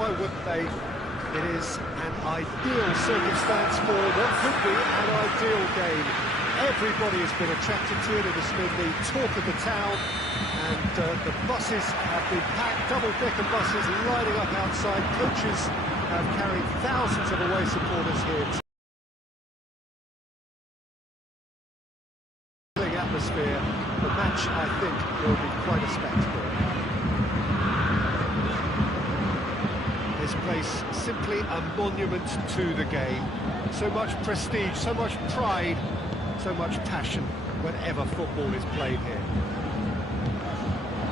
why wouldn't they? It is an ideal circumstance for what could be an ideal game. Everybody has been attracted to it. It has been the talk of the town, and the buses have been packed, double-decker buses lining up outside. Coaches have carried thousands of away supporters here. Atmosphere. The match, I think, will be quite a spectacle. This place simply a monument to the game. So much prestige, so much pride, so much passion whenever football is played here.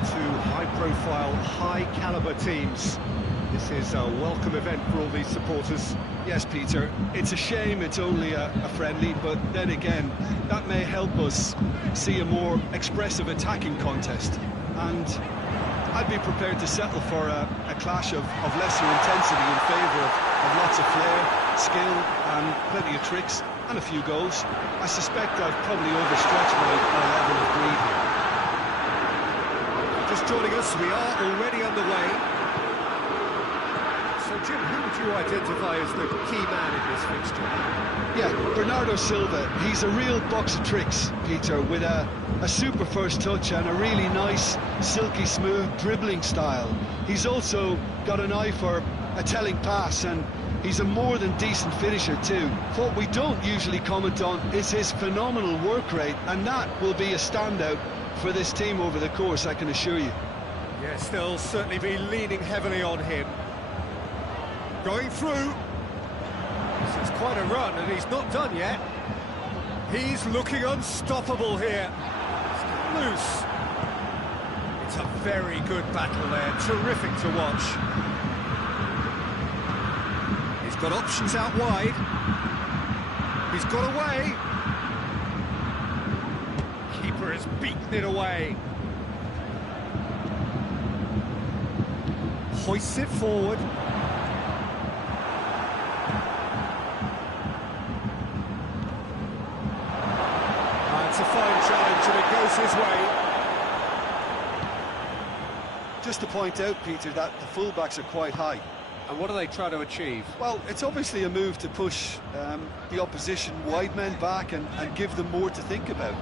Two high-profile, high-caliber teams. This is a welcome event for all these supporters. Yes, Peter, it's a shame it's only a friendly, but then again, that may help us see a more expressive attacking contest. And I'd be prepared to settle for a clash of lesser intensity in favour of lots of flair, skill, and plenty of tricks, and a few goals. I suspect I've probably overstretched my level of greed here. Just joining us, we are already underway. So, Jim, who would you identify as the key man in this fixture? Yeah, Bernardo Silva. He's a real box of tricks, Peter, with a super first touch and a really nice, silky smooth dribbling style. He's also got an eye for a telling pass, and he's a more than decent finisher too. What we don't usually comment on is his phenomenal work rate, and that will be a standout for this team over the course, I can assure you. Yes, they'll certainly be leaning heavily on him. Going through. This is quite a run, and he's not done yet. He's looking unstoppable here. It's loose. It's a very good battle there. Terrific to watch. He's got options out wide. He's got away. Keeper has beaten it away. Hoists it forward. It's a fine challenge, and it goes his way. Just to point out, Peter, that the fullbacks are quite high. And what do they try to achieve? Well, it's obviously a move to push the opposition wide men back and give them more to think about.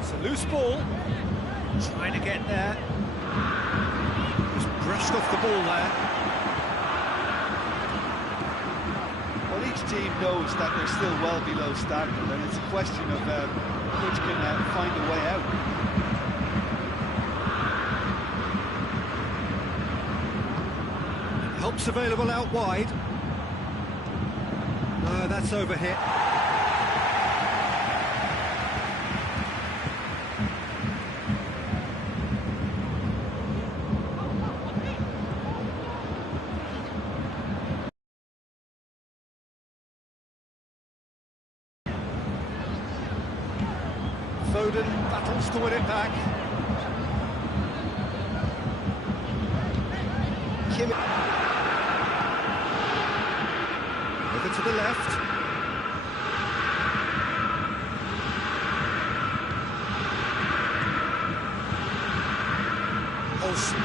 It's a loose ball. Trying to get there. Just brushed off the ball there. Well, each team knows that they're still well below standard, and it's a question of which can find a way out. Help's available out wide. No, that's overhit. Foden battles to win it back. Kim over to the left. Olsen.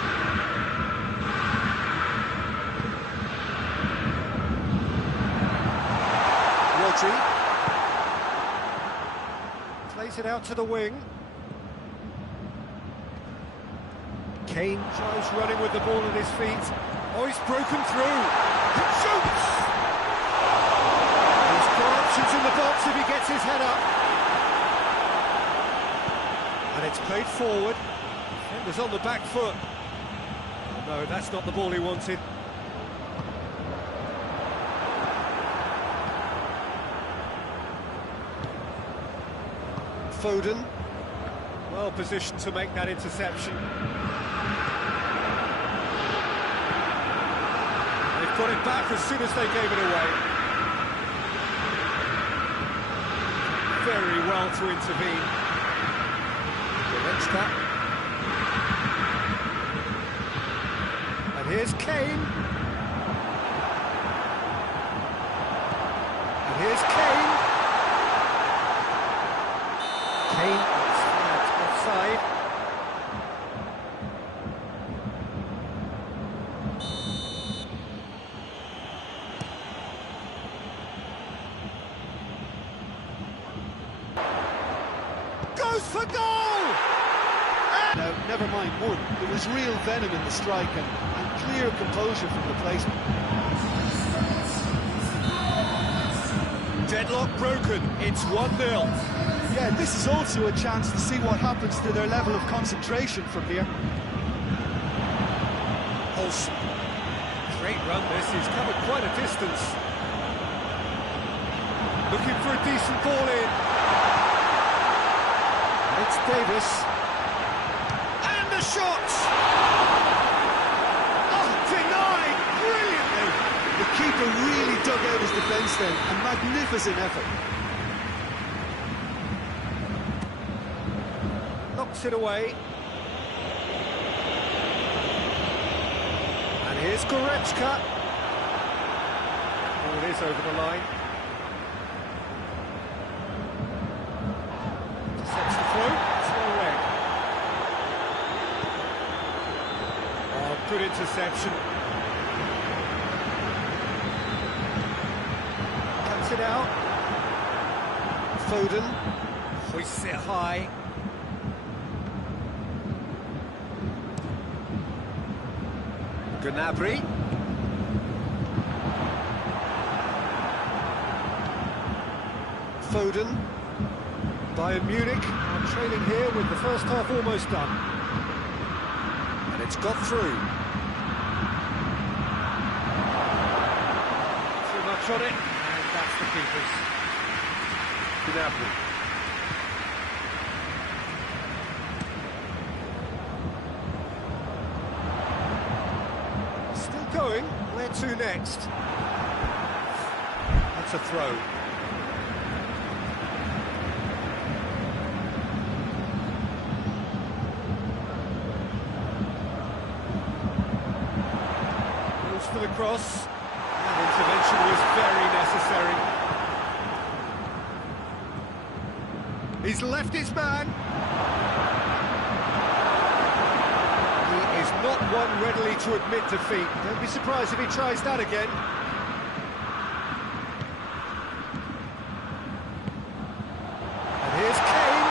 Rodri. Plays it out to the wing. Kane tries running with the ball at his feet. Oh, he's broken through. He shoots! He's got options in the box if he gets his head up. And it's played forward. Defender's on the back foot. Oh, no, that's not the ball he wanted. Foden, well positioned to make that interception. They've got it back as soon as they gave it away. Very well to intervene. Derrota. And here's Kane. And here's Kane. Kane is flagged offside. for goal! Now, never mind one, there was real venom in the strike and clear composure from the placement. Deadlock broken, it's 1-0. Yeah, this is also a chance to see what happens to their level of concentration from here. Olsen. Great run this, he's covered quite a distance. Looking for a decent ball in. It's Davis. And the shot! Oh, denied brilliantly! The keeper really dug out his defence then, a magnificent effort. Knocks it away. And here's Goretzka. Oh, it is over the line. Sets the throw, it's red. Oh, good interception. Cuts it out. Foden hoists it high. Gnabry. Foden. Bayern Munich are trailing here with the first half almost done. And it's got through. Too much on it, and that's the keepers. Gnabry. Still going. Where to next? That's a throw. For the cross. That intervention was very necessary. He's left his man. He is not one readily to admit defeat. Don't be surprised if he tries that again. And here's Kane.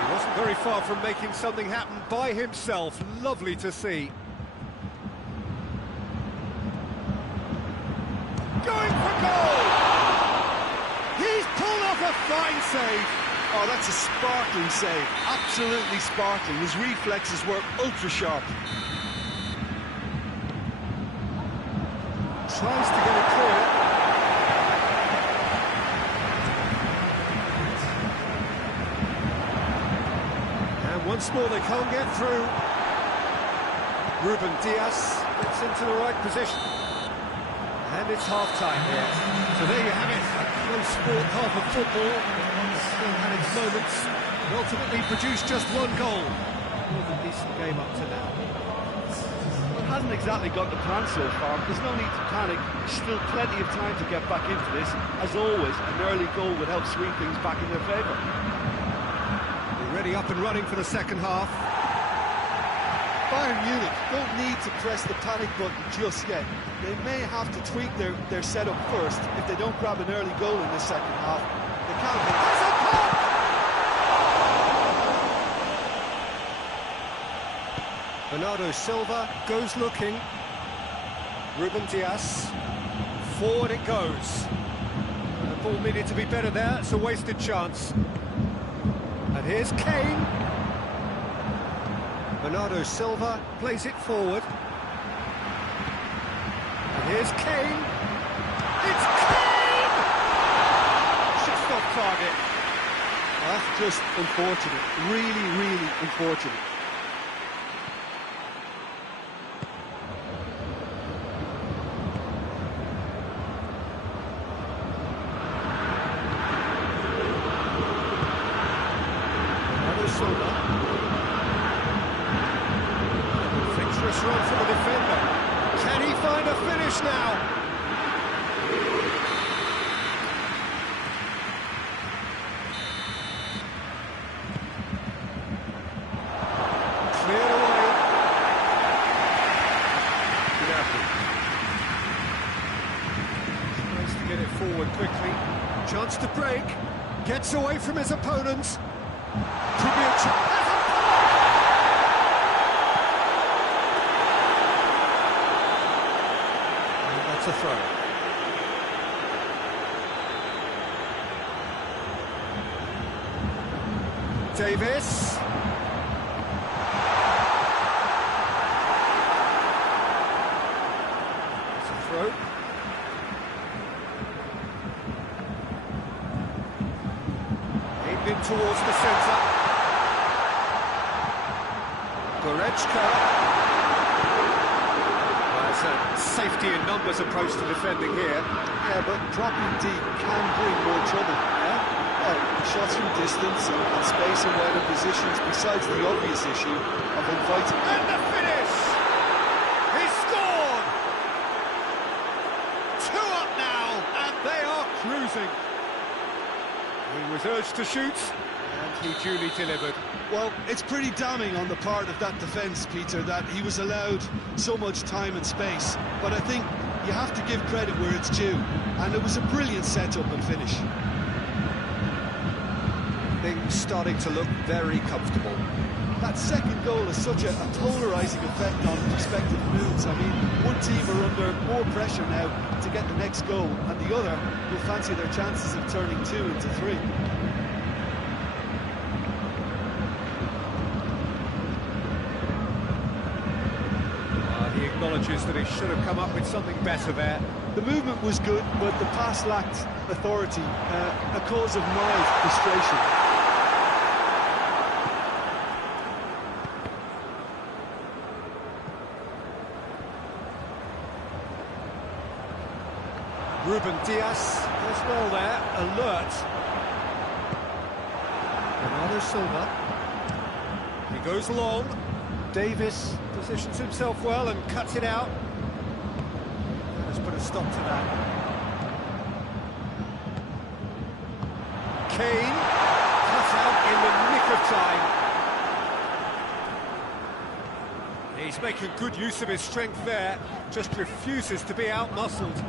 He wasn't very far from making something happen by himself. Lovely to see. Going for goal! He's pulled off a fine save. Oh, that's a sparkling save. Absolutely sparkling. His reflexes were ultra sharp. Tries to get it clear. Once more, they can't get through. Ruben Dias gets into the right position. And it's half-time here. So there you have it, a close sport half of football. Still had its moments, and ultimately produced just one goal. More than decent game up to now. Well, it hasn't exactly got the plan so far. There's no need to panic. There's still plenty of time to get back into this. As always, an early goal would help swing things back in their favour. Ready up and running for the second half. Bayern Munich don't need to press the panic button just yet. They may have to tweak their setup first if they don't grab an early goal in the second half. They can't. Bernardo Silva goes looking. Ruben Dias. Forward it goes. The ball needed to be better there. It's a wasted chance. And here's Kane. Bernardo Silva plays it forward. And here's Kane. It's Kane! Just off target. That's just unfortunate. Really, really unfortunate. Fixturous run for the defender. Can he find a finish now? Cleared away. Tries to get it forward quickly. Chance to break. Gets away from his opponents. Tribute. And that's a throw. Davis. It's a throw. Aimed in towards the centre. Derrota. There's a safety in numbers approach to defending here. Yeah, but dropping deep can bring more trouble. Yeah? Well, shots from distance and space in wider positions, besides the obvious issue of inviting... And the finish! He scored! 2 up now, and they are cruising. He was urged to shoot, and he duly delivered. Well, it's pretty damning on the part of that defence, Peter, that he was allowed so much time and space. But I think you have to give credit where it's due, and it was a brilliant setup and finish. Things starting to look very comfortable. That second goal has such a polarising effect on respective moods. I mean, one team are under more pressure now to get the next goal, and the other will fancy their chances of turning 2 into 3. He acknowledges that he should have come up with something better there. The movement was good, but the pass lacked authority, a cause of mild frustration. Ruben Diaz as well there, alert. Bernardo Silva. He goes long. Davis positions himself well and cuts it out. Let's put a stop to that. Kane cut out in the nick of time. He's making good use of his strength there, just refuses to be out-muscled.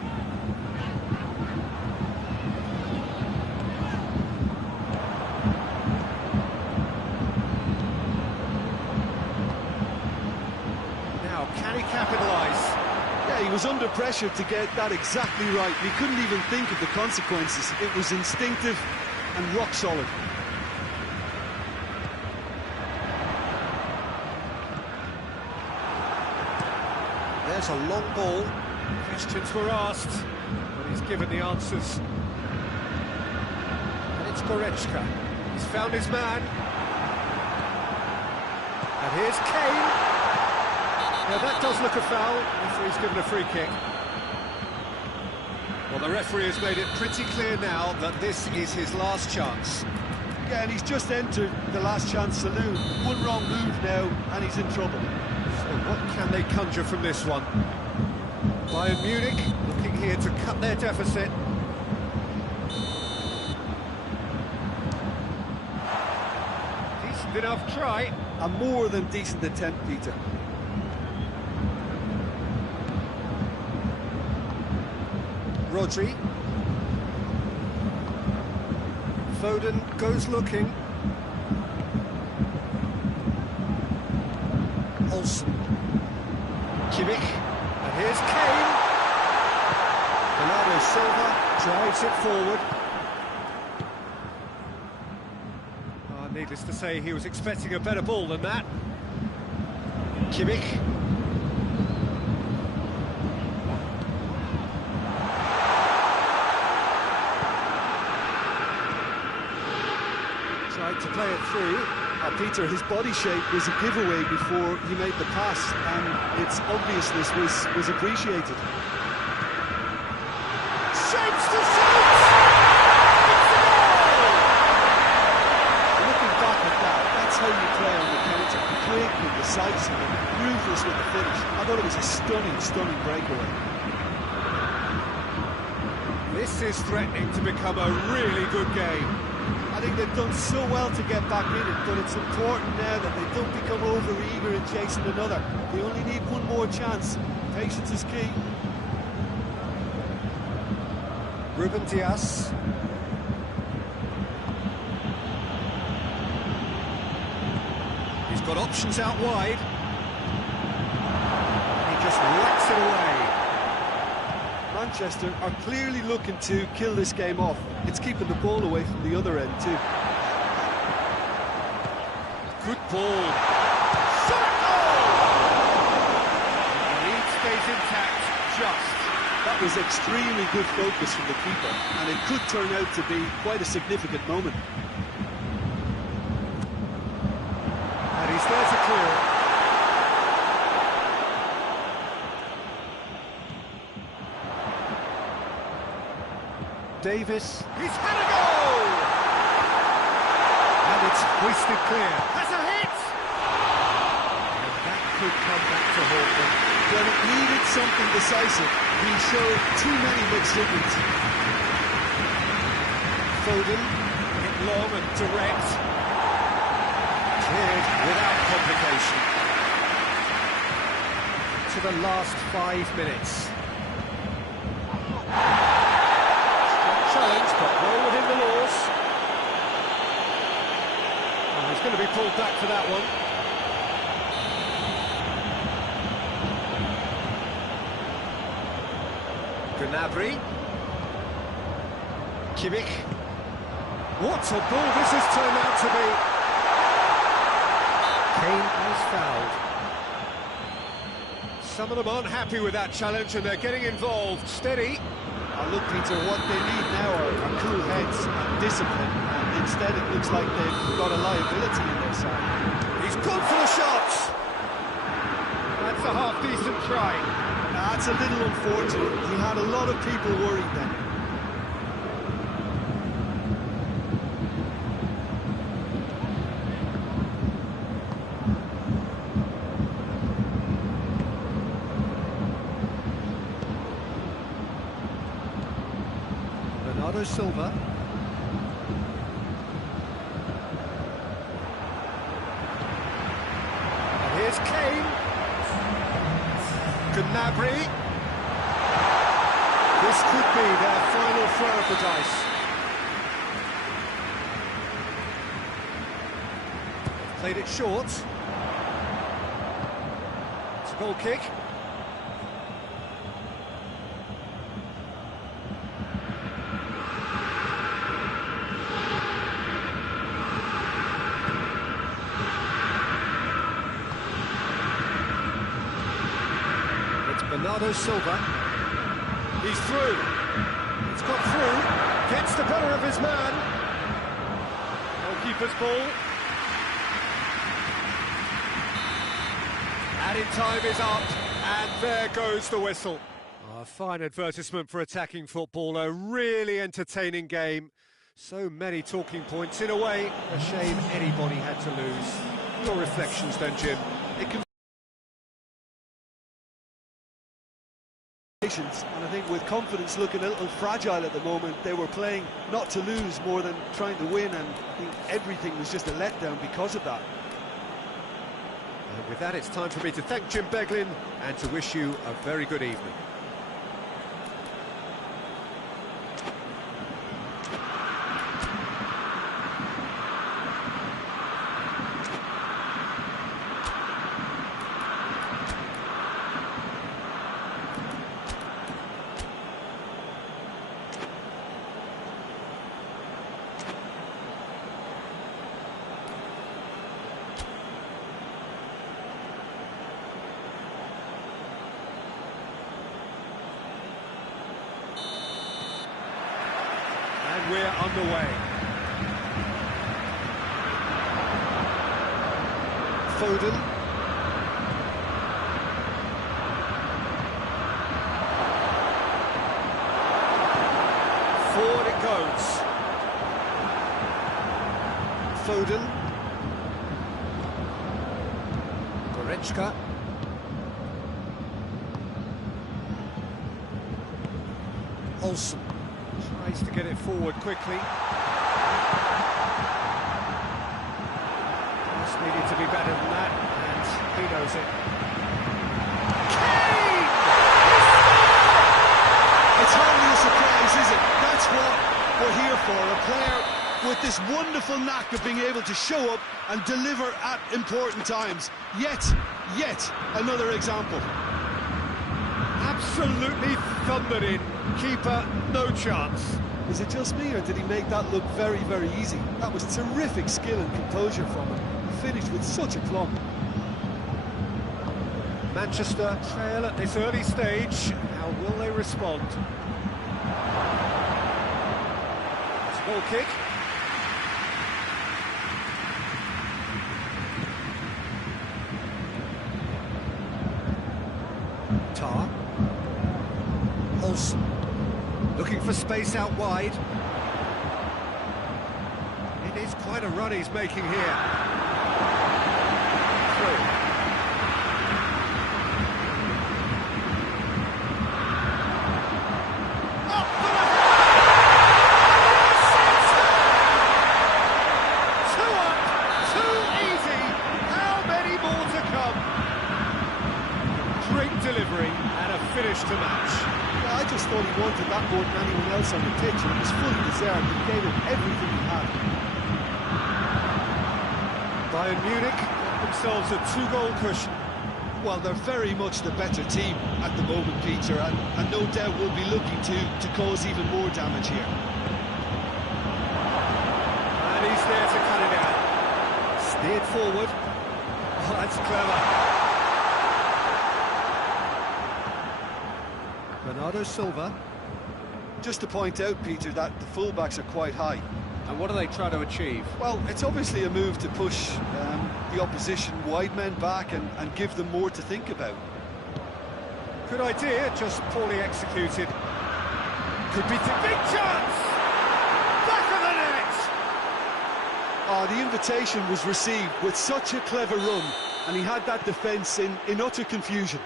Can he capitalise? Yeah, he was under pressure to get that exactly right. He couldn't even think of the consequences. It was instinctive and rock solid. There's a long ball. Questions were asked, but he's given the answers. And it's Goretzka. He's found his man. And here's Kane. Now that does look a foul. The referee's given a free kick. Well, the referee has made it pretty clear now that this is his last chance. Yeah, and he's just entered the last chance saloon. One wrong move now, and he's in trouble. So what can they conjure from this one? Bayern Munich looking here to cut their deficit. Decent enough try. A more than decent attempt, Peter. Rodri. Foden goes looking. Olsen. Kimmich. And here's Kane. Bernardo Silva drives it forward. Needless to say, he was expecting a better ball than that. Kimmich. Tried to play it through. Peter, his body shape was a giveaway before he made the pass, and its obviousness was appreciated. Shapes to shoot! Looking back at that, that's how you play on the counter. Quick and decisive and ruthless with the finish. I thought it was a stunning breakaway. This is threatening to become a really good game. I think they've done so well to get back in it, but it's important now that they don't become over-eager in chasing another. They only need one more chance. Patience is key. Ruben Diaz. Got options out wide. He just whacks it away. Manchester are clearly looking to kill this game off. It's keeping the ball away from the other end too. Good ball. Shot goal! The lead stays intact, just. That was extremely good focus from the keeper, and it could turn out to be quite a significant moment. And he's there to clear it. Davis, he's had a goal! And it's hoisted clear. That's a hit! And that could come back to haunt them. When it needed something decisive, he showed too many mixed signals. Foden, hit long and direct. Cleared without complication. To the last 5 minutes. Challenge, but well within the laws. Oh, he's going to be pulled back for that one. Gnabry. Kimmich. What a ball this has turned out to be. Kane has fouled. Some of them aren't happy with that challenge and they're getting involved. Steady. Look, Peter, what they need now are cool heads and discipline, and instead it looks like they've got a liability in their side. He's gone for the shots! That's a half-decent try. That's a little unfortunate. He had a lot of people worried then. Silva. And here's Kane. Gnabry. This could be their final throw of the dice. Played it short. It's a goal kick. Bernardo Silva, he's through, it's got through, gets the better of his man, goalkeeper's ball, added time is up, and there goes the whistle. A fine advertisement for attacking football, a really entertaining game, so many talking points, in a way, a shame anybody had to lose. Your reflections then, Jim? It can and I think with confidence looking a little fragile at the moment, they were playing not to lose more than trying to win, and I think everything was just a letdown because of that. And with that, it's time for me to thank Jim Beglin and to wish you a very good evening. We're underway. Foden. Forward it goes. Foden. Goretzka. Olsen. Tries to get it forward quickly. Just needed to be better than that, and he knows it. Kane! It's hardly a surprise, is it? That's what we're here for, a player with this wonderful knack of being able to show up and deliver at important times. Yet another example. Absolutely thundered in. Keeper, no chance. Is it just me, or did he make that look very, very easy? That was terrific skill and composure from him. He finished with such a plumb. Manchester trail at this early stage. How will they respond? Small kick. Tar. Olsen. Looking for space out wide. It is quite a run he's making here. Through. Up for the two up, too easy. How many more to come? Great delivery and a finish to match. I just thought he wanted that more than anyone else on the pitch, and it was fully deserved. He gave it everything he had. Bayern Munich got themselves a 2-goal cushion. Well, they're very much the better team at the moment, Peter, and no doubt will be looking to cause even more damage here. And he's there to cut it out. Steered forward. Oh, that's clever. Bernardo Silva. Just to point out, Peter, that the fullbacks are quite high. And what do they try to achieve? Well, it's obviously a move to push the opposition wide men back and give them more to think about. Good idea, just poorly executed. Could be the big chance! Back of the net! Oh, the invitation was received with such a clever run, and he had that defence in utter confusion.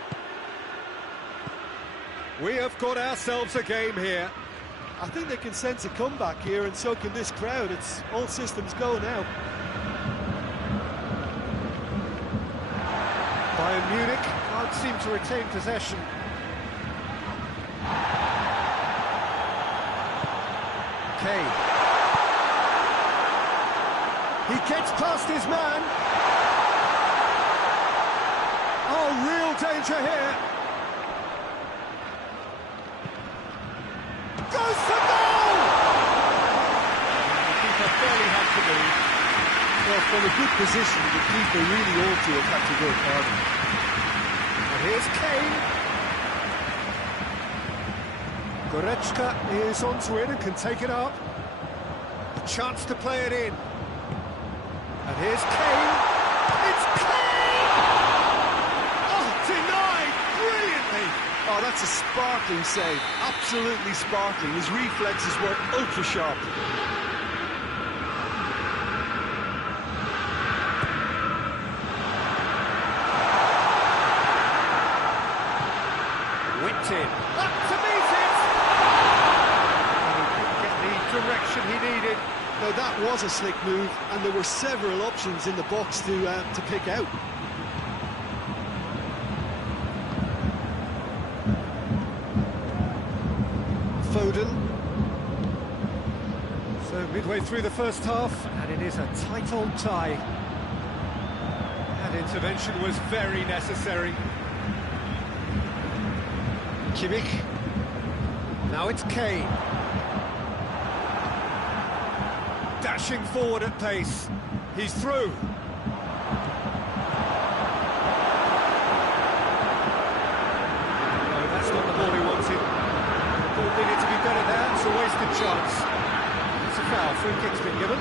We have got ourselves a game here. I think they can sense a comeback here, and so can this crowd. It's all systems go now. Bayern Munich can't seem to retain possession. Kane. He gets past his man. Oh, real danger here. Goes for goal! The keeper barely had to move. Well, from a good position, the keeper really ought to have had to work harder. And here's Kane. Goretzka is onto it and can take it up. A chance to play it in. And here's Kane. It's Kane! Oh, denied brilliantly! Oh, that's a sparkling save. Absolutely sparkling. His reflexes were ultra sharp. Whipped in. Up to meet it! And he couldn't get the direction he needed. Now, that was a slick move, and there were several options in the box to pick out. Foden. So midway through the first half, and it is a tight old tie. That intervention was very necessary. Kimmich. Now it's Kane. Dashing forward at pace. He's through. No, that's not the ball he wanted. Thought needed to be better there. It's a wasted chance. It's a foul. Free kick's been given.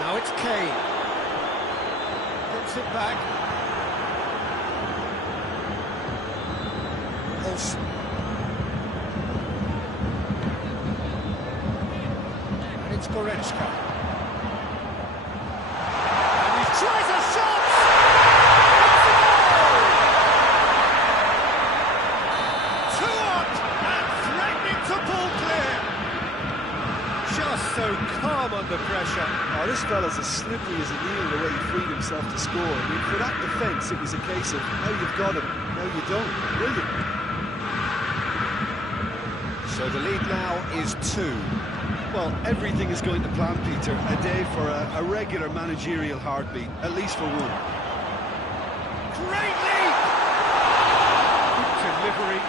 Now it's Kane. Gets it back. Olsen. And it's Goretzka. And he tries a shot! It's a goal! 2 up and threatening to pull clear. Just so calm under pressure. Oh, this fella's as slippery as a needle the way he freed himself to score. I mean, for that defence, it was a case of, now you've got him, now you don't. Brilliant. So the lead now is 2. Well, everything is going to plan, Peter. A day for a regular managerial heartbeat, at least for one. Great lead! Good delivery,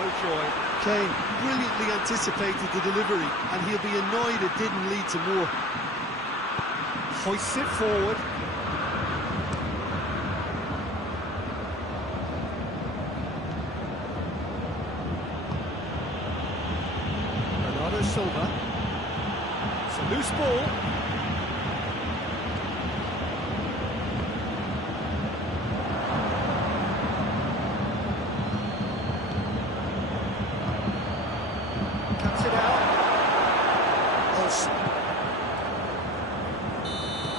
no joy. Kane brilliantly anticipated the delivery, and he'll be annoyed it didn't lead to more. Hoists it forward. Bernardo Silva. It's a loose ball. Cuts it out. Olsen. I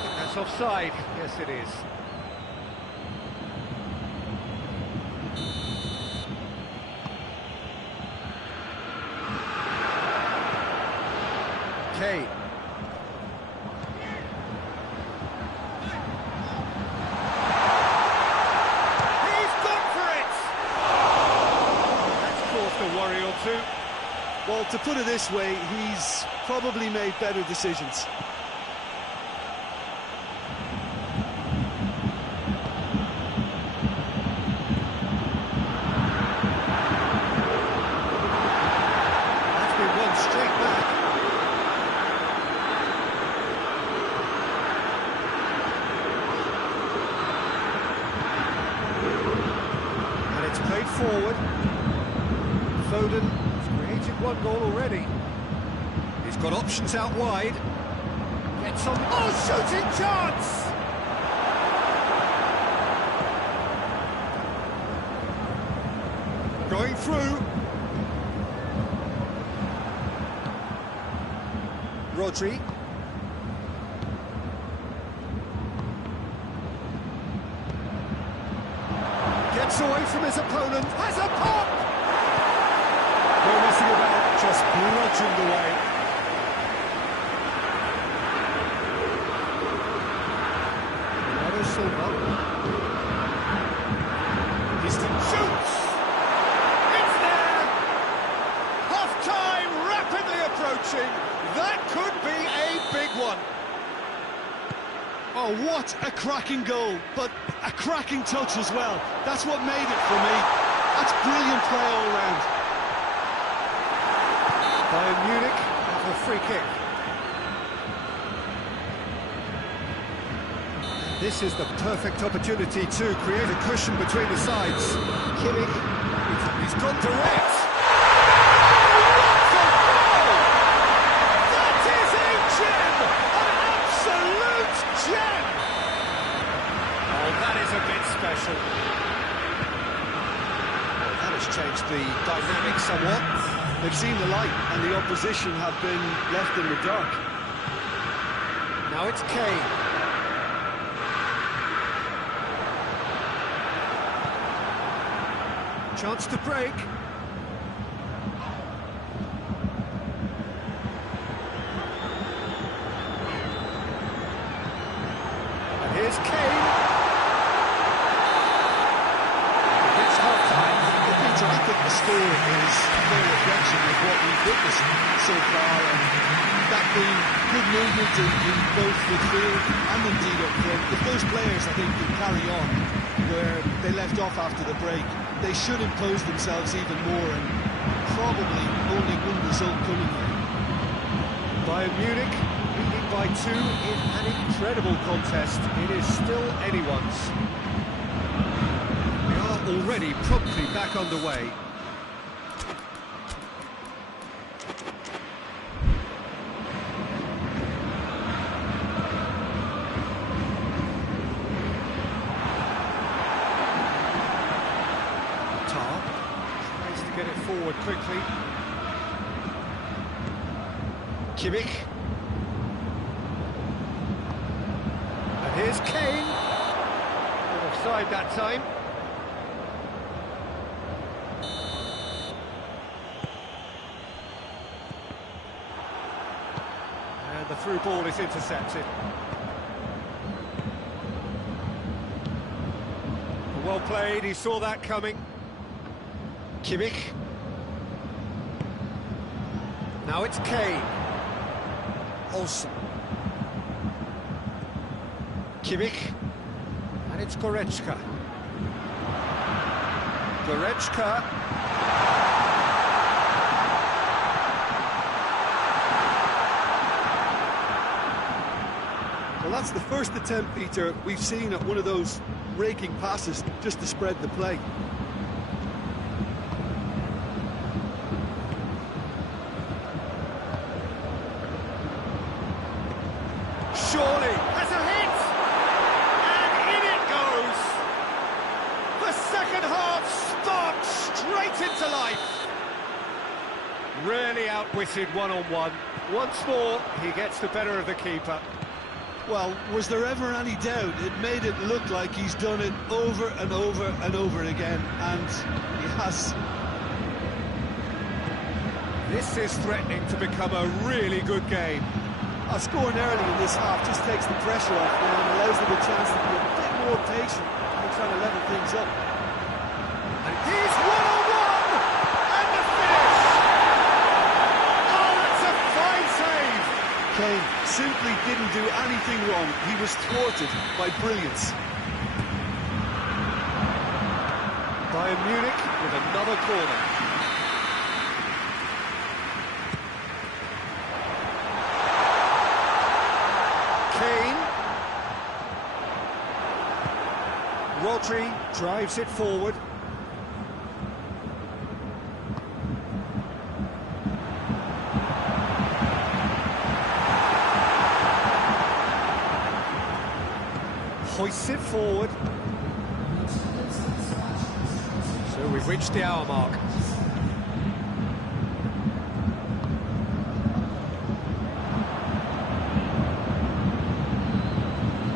think that's offside. Yes, it is. Kane. He's gone for it! That's caused a worry or two. Well, to put it this way, he's probably made better decisions. That's been won straight back. And it's played forward. Foden has created 1 goal already. He's got options out wide. Gets on. Oh, shooting chance! Going through. Rodri. Gets away from his opponent. Has a pop! No messing about, just bludgeoned away. Bernardo Silva. Distant shoots! It's there! Half-time rapidly approaching. That could be a big one. Oh, what a cracking goal, but a cracking touch as well. That's what made it for me. That's brilliant play all round. Bayern Munich have a free kick. This is the perfect opportunity to create a cushion between the sides. Kimmich, he's gone direct. That is a gem! An absolute gem! Oh, that is a bit special. Well, that has changed the dynamic somewhat. They've seen the light, and the opposition have been left in the dark. Now it's Kane. Chance to break. And here's Kane. It's half-time. Peter, I think the score is a fair reflection of what we've witnessed so far, and that being good movement in both midfield and indeed up front. If those players, I think, can carry on where they left off after the break, they should impose themselves even more, and probably only one result coming here. Bayern Munich leading by 2 in an incredible contest. It is still anyone's. We are already promptly back underway. Tries to get it forward quickly. Kimmich. And here's Kane. Not offside that time. And the through ball is intercepted. Well played, he saw that coming. Kimmich. Now it's Kane. Olsen. Kimmich. And it's Goretzka. Goretzka. Well, that's the first attempt, Peter, we've seen at one of those raking passes just to spread the play. Surely has a hit, and in it goes. The second half sparks straight into life. Really outwitted one-on-one. Once more, he gets the better of the keeper. Well, was there ever any doubt? It made it look like he's done it over and over and over again, and he has. This is threatening to become a really good game. Scoring early in this half just takes the pressure off them and allows them a chance to be a bit more patient and trying to level things up. And he's one-on-one! And the finish! Oh, that's a fine save! Kane simply didn't do anything wrong. He was thwarted by brilliance. Bayern Munich with another corner. Kane. Rodri drives it forward. Hoists it forward. So we've reached the hour mark.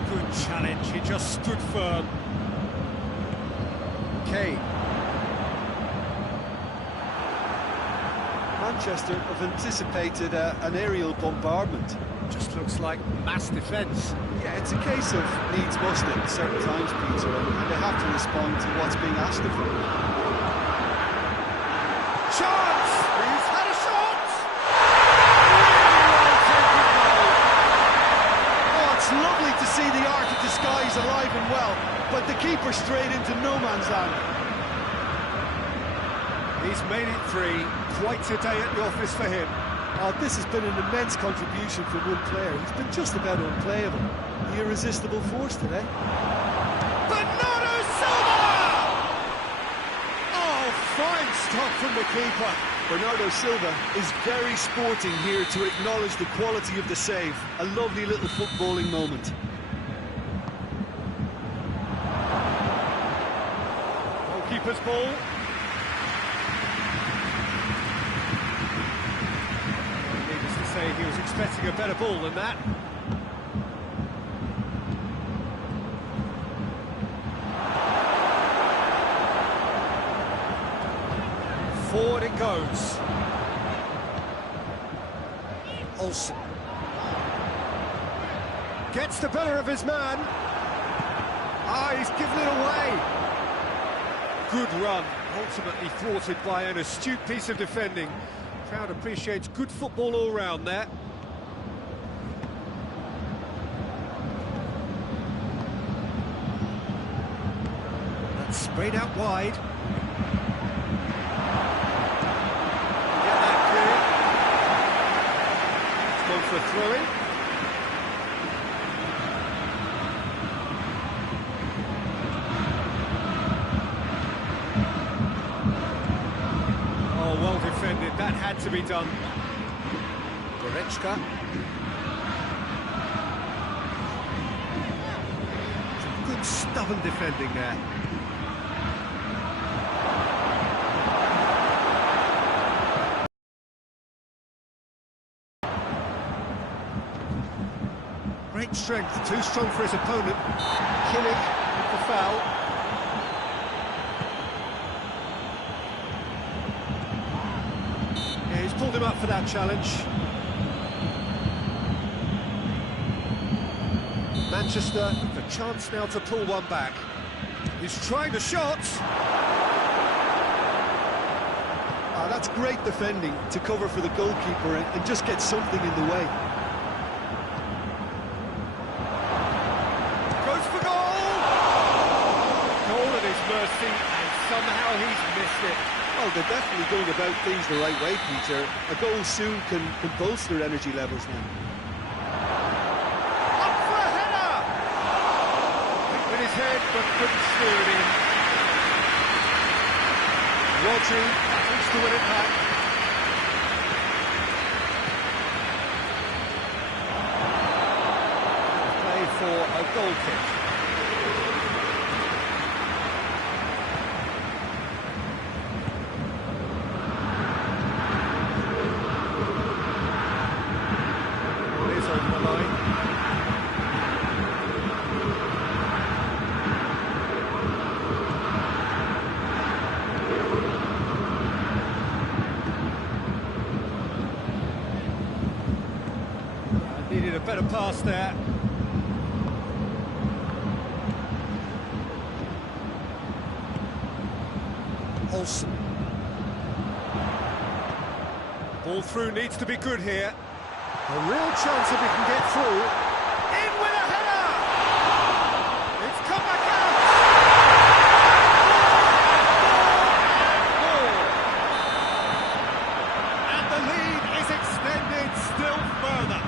Good challenge, he just stood firm. Kane. Manchester have anticipated an aerial bombardment. Just looks like mass defence. Yeah, it's a case of needs must at certain times, Peter, and they have to respond to what's being asked of them. Chance! He's had a shot! Really well taken goal. Oh, it's lovely to see the art of disguise alive and well, but the keeper straight into no man's land. He's made it three. Quite a day at the office for him. Oh, this has been an immense contribution from one player. He's been just about unplayable. The irresistible force today. Bernardo Silva! Oh, fine stop from the keeper. Bernardo Silva is very sporting here to acknowledge the quality of the save. A lovely little footballing moment. Goalkeeper's ball. Needless to say, he was expecting a better ball than that. Forward it goes. Olsen. Gets the better of his man. Ah, he's given it away. Good run, ultimately thwarted by an astute piece of defending. Crowd appreciates good football all round there. That's sprayed out wide. Get that clear. It's gone for a throw-in. Well defended, that had to be done. Goretzka. Some good stubborn defending there. Great strength, too strong for his opponent. Kimmich with the foul. Pulled him up for that challenge. Manchester, the chance now to pull one back. He's trying the shot. That's great defending to cover for the goalkeeper and just get something in the way. Goes for goal! Goal at his mercy, and somehow he's missed it. Well, they're definitely going about things the right way, Peter. A goal soon can bolster energy levels now. Up for a header! With his head, but couldn't steer it in. Rodri needs to win it back. Play for a goal kick. It is over the line. Needed a better pass there. Olsen. Ball through needs to be good here. A real chance if he can get through. In with a header! It's come back out! And the lead is extended still further.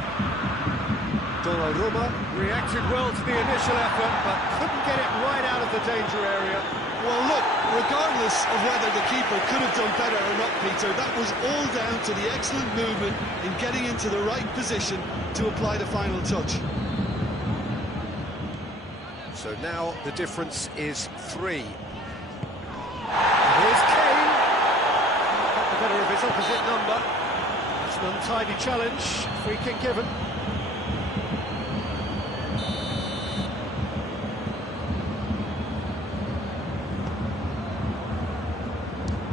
Derrota reacted well to the initial effort, but couldn't get it right out of the danger area. Well, look, regardless of whether the keeper could have done better or not, Peter, that was all down to the excellent movement in getting into the right position to apply the final touch. So now the difference is 3. Here's Kane. Got the better of his opposite number. It's an untidy challenge. Free kick given.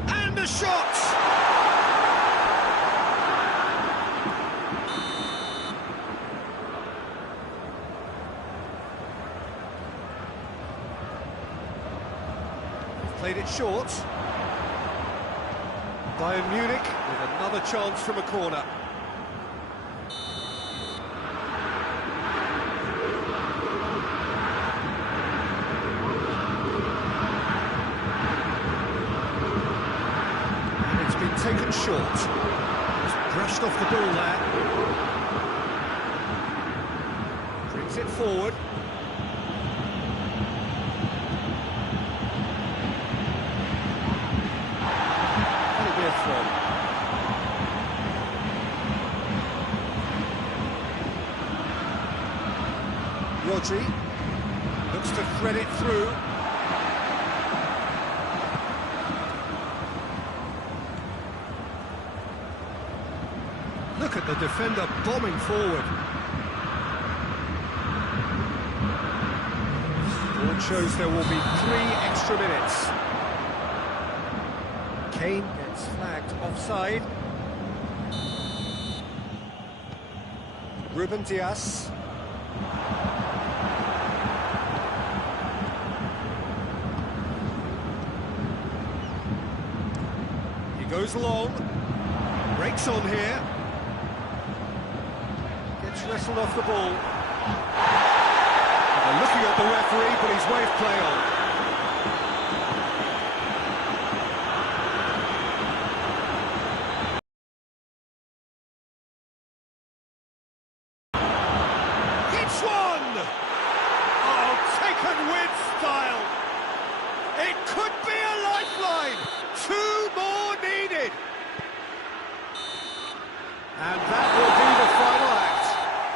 And a shot! Played it short. Bayern Munich with another chance from a corner. And it's been taken short. Just brushed off the ball there. Brings it forward. Rodri looks to thread it through. Look at the defender bombing forward. Board shows there will be 3 extra minutes. Kane gets flagged offside. Ruben Dias. He goes long. Breaks on here. Gets wrestled off the ball. They're looking at the referee, but he's waved play on. It could be a lifeline. 2 more needed. And that will be the final act.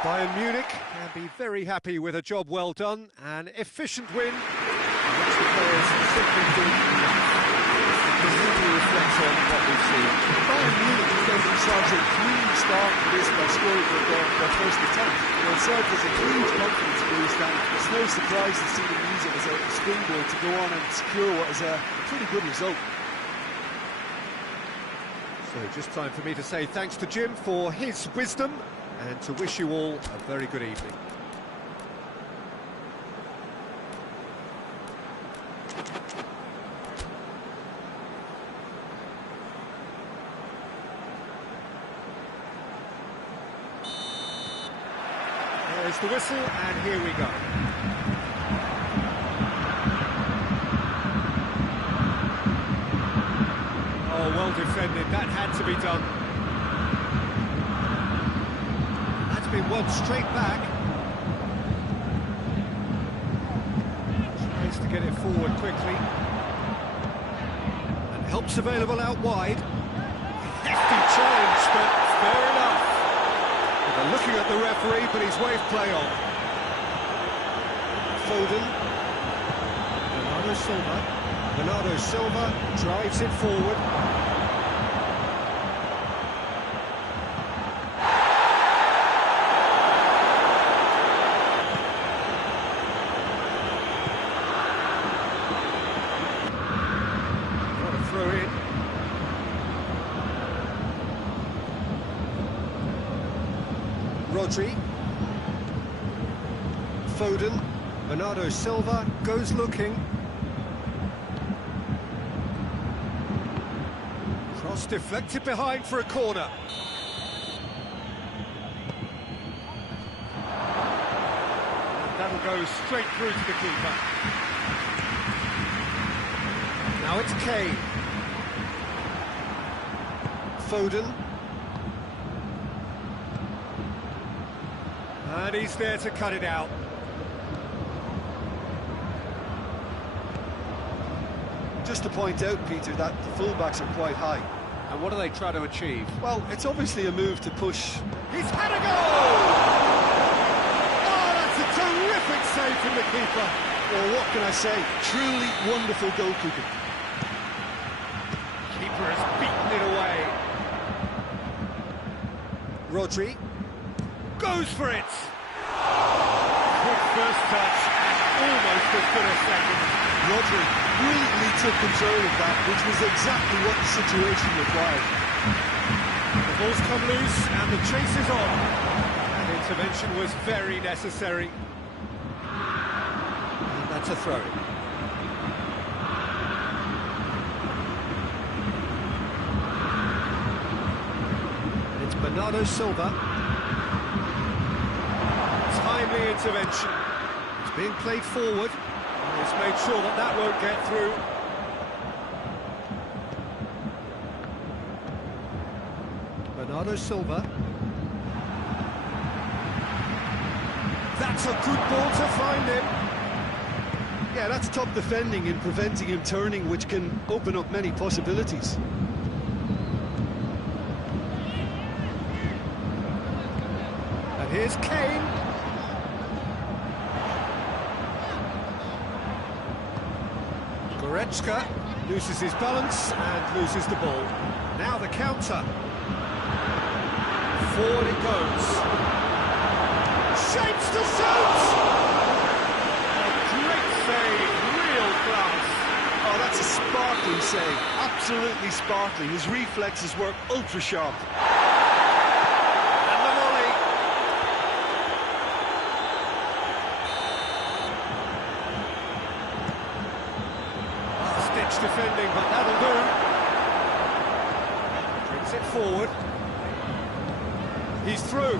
Bayern Munich can be very happy with a job well done. An efficient win, which the players simply do really reflects on what we've seen. Bayern Munich gave themselves a clean start to this by scoring their first attempt. It served as a huge confidence boost, and it's no surprise to see them use it as a springboard to go on and secure what is a pretty good result. So just time for me to say thanks to Jim for his wisdom and to wish you all a very good evening. There's the whistle, and here we go. Oh, well defended. That had to be done. That's been won straight back. Tries to get it forward quickly. And help's available out wide. Hefty challenge, but fair enough. They're looking at the referee, but he's waved play on. Foden. Bernardo Silva drives it forward. Got a throw in. Rodri. Foden. Bernardo Silva goes looking. Cross deflected behind for a corner. That'll go straight through to the keeper. Now it's Kane. Foden. And he's there to cut it out. Just to point out, Peter, that the fullbacks are quite high. And what do they try to achieve? Well, it's obviously a move to push. He's had a goal! Oh, that's a terrific save from the keeper. Well, what can I say? Truly wonderful goalkeeping. Keeper has beaten it away. Rodri goes for it. Quick first touch and almost as good a second. Rodri brilliantly took control of that, which was exactly what the situation required. The ball's come loose and the chase is on. That intervention was very necessary. And that's a throw. And it's Bernardo Silva. Timely intervention. It's being played forward. He's made sure that that won't get through. Bernardo Silva. That's a good ball to find him. Yeah, that's top defending and preventing him turning, which can open up many possibilities. And here's Kane. Goretzka loses his balance and loses the ball. Now the counter. Forward it goes. Shapes to shoot! A great save, real class. Oh, that's a sparkling save. Absolutely sparkling. His reflexes were ultra sharp. And the volley. Stitch defending, but that'll do. Brings it forward. He's through.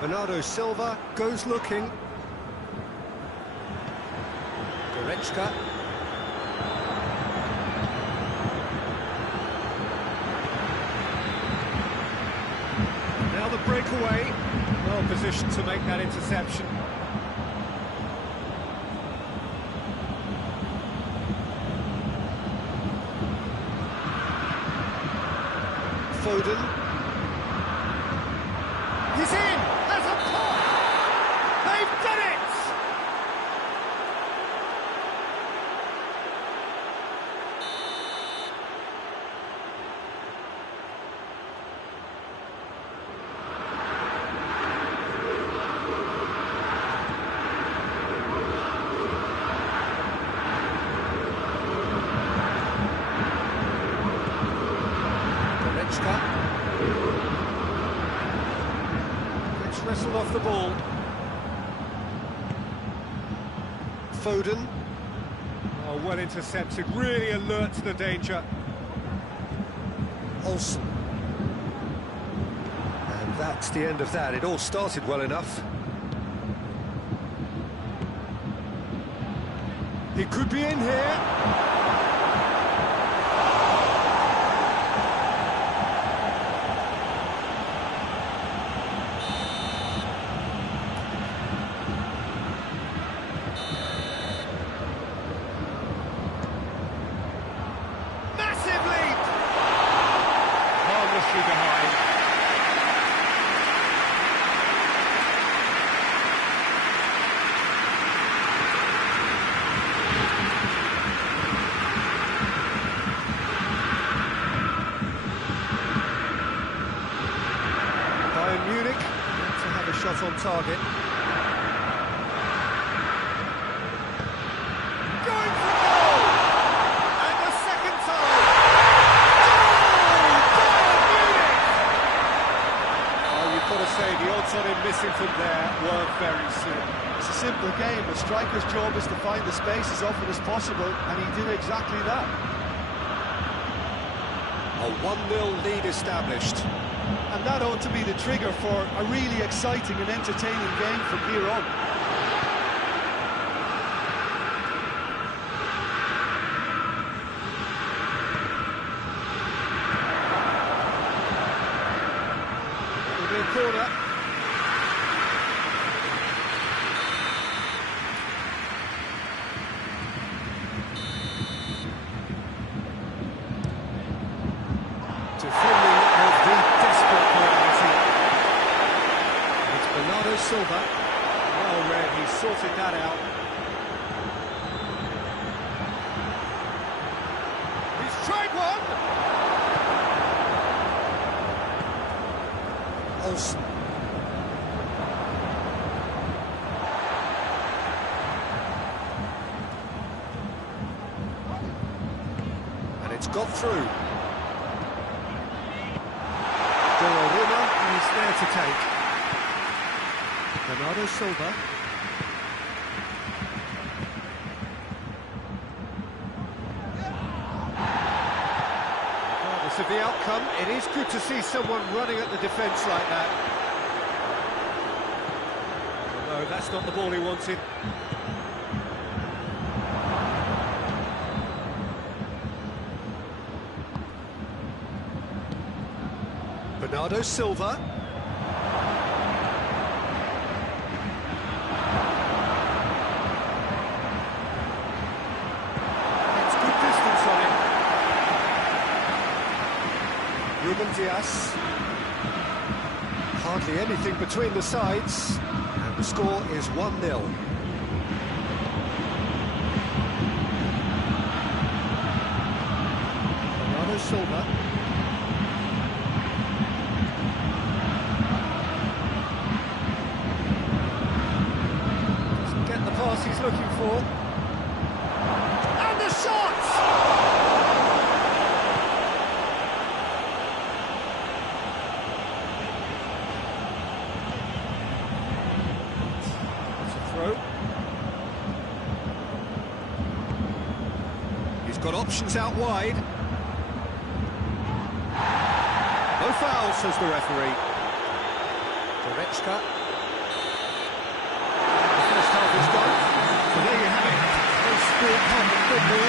Bernardo Silva goes looking. Goretzka. Now the breakaway. Well positioned to make that interception. Foden. He's in! Has a pop! They've done it! Gets wrestled off the ball. Foden. Oh, well intercepted, really alert to the danger. Olsen. That's the end of that. It all started well enough. He could be in here. Behind. Bayern Munich to have a shot on target. Going for goal! And the second time! Got to say, the odds on him missing from there were very slim. It's a simple game. A striker's job is to find the space as often as possible, and he did exactly that. A 1-0 lead established. And that ought to be the trigger for a really exciting and entertaining game from here on. Corner. Defending of the desperate quality. It's Bernardo Silva. Well read, he sorted that out. He's tried one! Olsen. And it's got through. Derrota is there to take. Bernardo Silva. Regardless of the outcome, it is good to see someone running at the defence like that. No, that's not the ball he wanted. Bernardo Silva. It's good distance on him. Ruben Dias. Hardly anything between the sides. And the score is 1-0. Bernardo Silva. He's looking for, and the shot! It's a throw. He's got options out wide. No foul, says the referee. Derrota. The first half is done. So there you have it. No sport, half of football.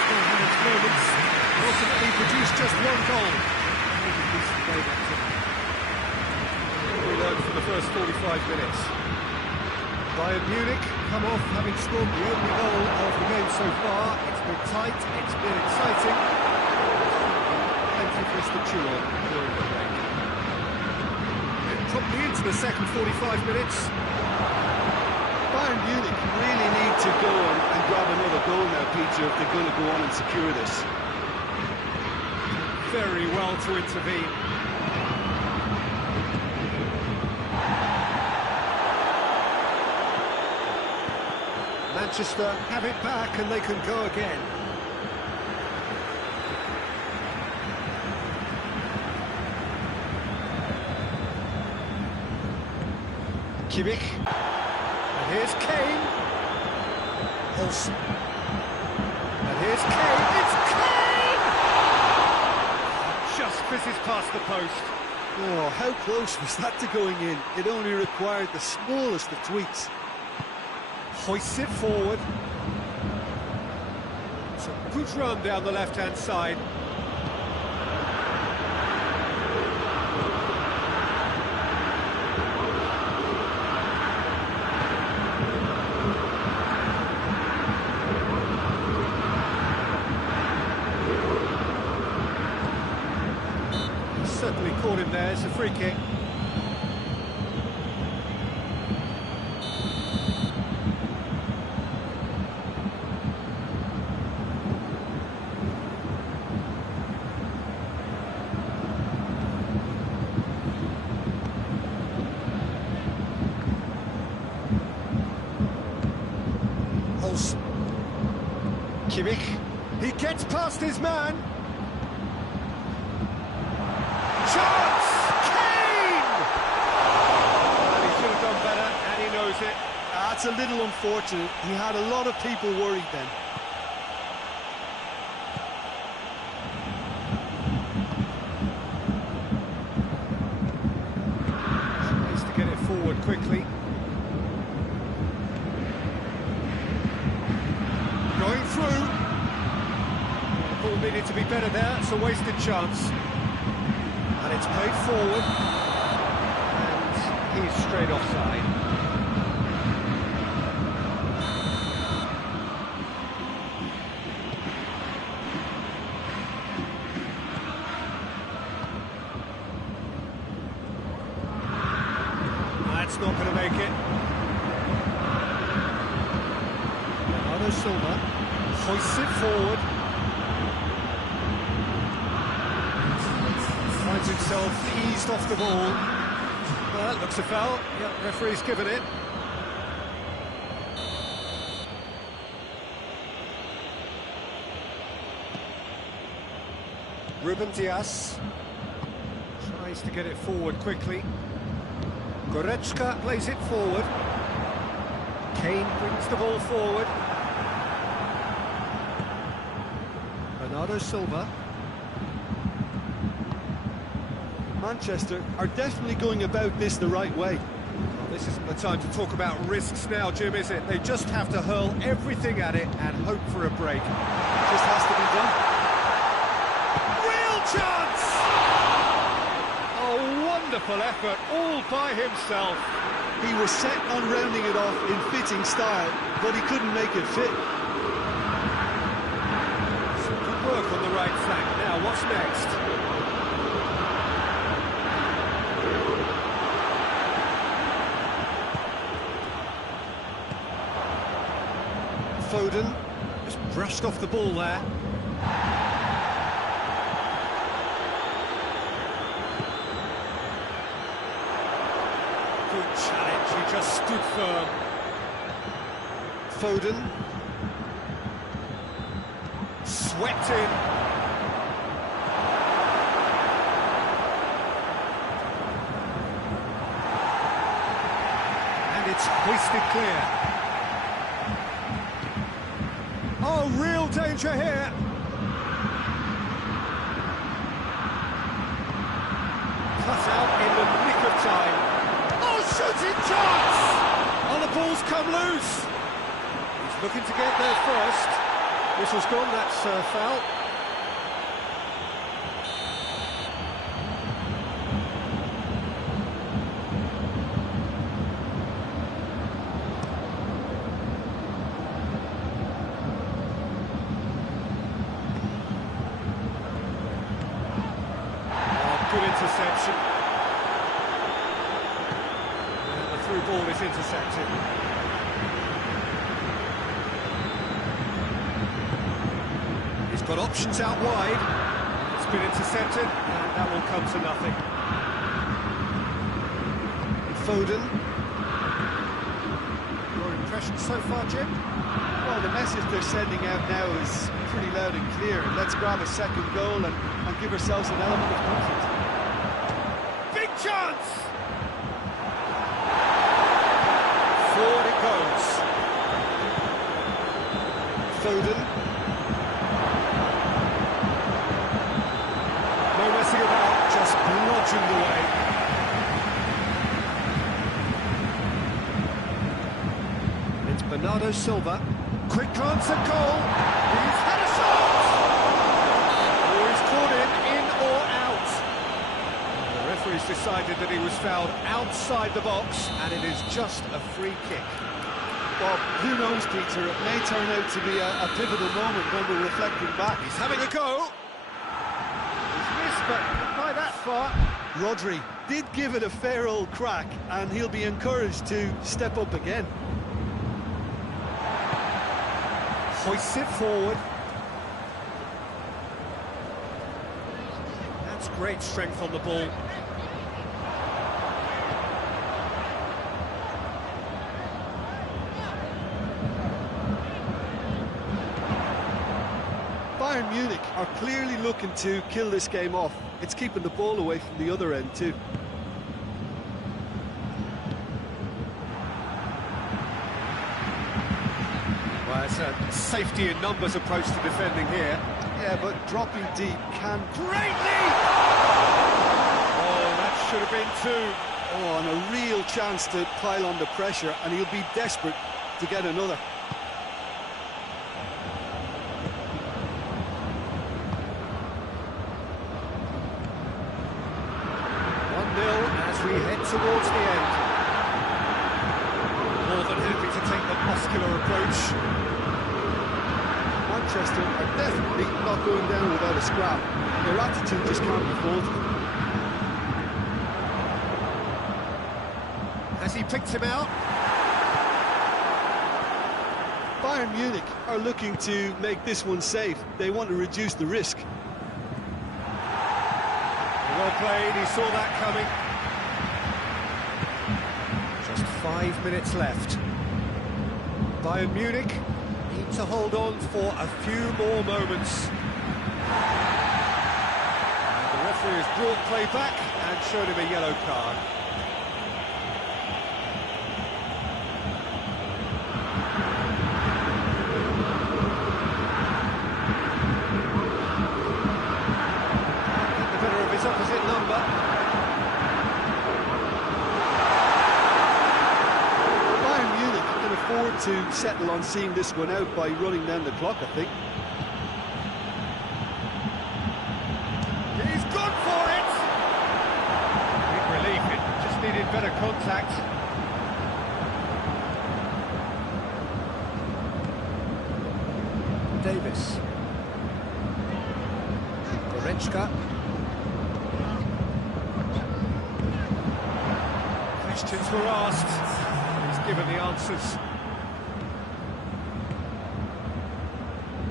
Still had its moments. Ultimately produced just one goal. We learned from the first 45 minutes. Bayern Munich come off having scored the only goal of the game so far. It's been tight, it's been exciting. Plenty for us to chew on during the break. And promptly into the second 45 minutes. Bayern Munich really need to go and grab another goal now, Peter, if they're going to go on and secure this. Very well to intervene. Manchester have it back and they can go again. Kimmich. And here's Kane. Olsen. And here's Kane. It's Kane! Just fizzes past the post. Oh, how close was that to going in? It only required the smallest of tweaks. Hoists it forward. It's a good run down the left-hand side. Certainly caught him there. It's a free kick. Kimmich. He gets past his man. Chance! Kane! Well, he should have done better, and he knows it. That's a little unfortunate. He had a lot of people worried then. Needs to get it forward quickly. Going through. The ball needed to be better there. It's a wasted chance. And it's played forward. And he's straight offside. That's not going to make it. Bernardo Silva hoists it forward. Finds himself eased off the ball. Well, that looks a foul. Yep, referee's given it. Ruben Dias tries to get it forward quickly. Goretzka plays it forward. Kane brings the ball forward. Bernardo Silva. Manchester are definitely going about this the right way. Well, this isn't the time to talk about risks now, Jim, is it? They just have to hurl everything at it and hope for a break. Just has to be done. Real chance! A wonderful effort, all by himself. He was set on rounding it off in fitting style, but he couldn't make it fit. Some good work on the right flank. Now, what's next? Foden just brushed off the ball there. Good challenge, he just stood firm. Foden. Swept in. And it's hoisted clear. Oh, real danger here. Cut out in the nick of time. Oh, shooting chance! Oh, the ball's come loose. He's looking to get there first. Whistle's gone, that's foul. Good interception. And the through ball is intercepted. He's got options out wide. It's been intercepted, and that will come to nothing. Foden. Your impression so far, Jim? Well, the message they're sending out now is pretty loud and clear. Let's grab a second goal and give ourselves an element of comfort. Big chance! Forward it goes. Foden. No messing about, just bludgeoned away. Bernardo Silva. Quick glance at goal. He's had a shot! Oh, he's caught in or out. The referee's decided that he was fouled outside the box, and it is just a free kick. Well, who knows, Peter? It may turn out to be a pivotal moment when we're reflecting back. He's having a go. He's missed, but not by that far. Rodri did give it a fair old crack, and he'll be encouraged to step up again. Hoists it forward. That's great strength on the ball. Bayern Munich are clearly looking to kill this game off. It's keeping the ball away from the other end too. Well, it's a safety in numbers approach to defending here. Yeah, but dropping deep can... Greatly! Oh, that should have been two. Oh, and a real chance to pile on the pressure, and he'll be desperate to get another. 1-0 as we head towards the end. More than happy to take the muscular approach. Manchester are definitely not going down without a scrap. Their attitude just can't be faulted. Has he picked him out? Bayern Munich are looking to make this one safe. They want to reduce the risk. Well played, he saw that coming. Just 5 minutes left. Bayern Munich need to hold on for a few more moments. And the referee has brought play back and showed him a yellow card. Opposite number. Bayern Munich can afford to settle on seeing this one out by running down the clock, I think. He's gone for it! Big relief, it just needed better contact. Davis. Goretzka. Questions were asked, he's given the answers.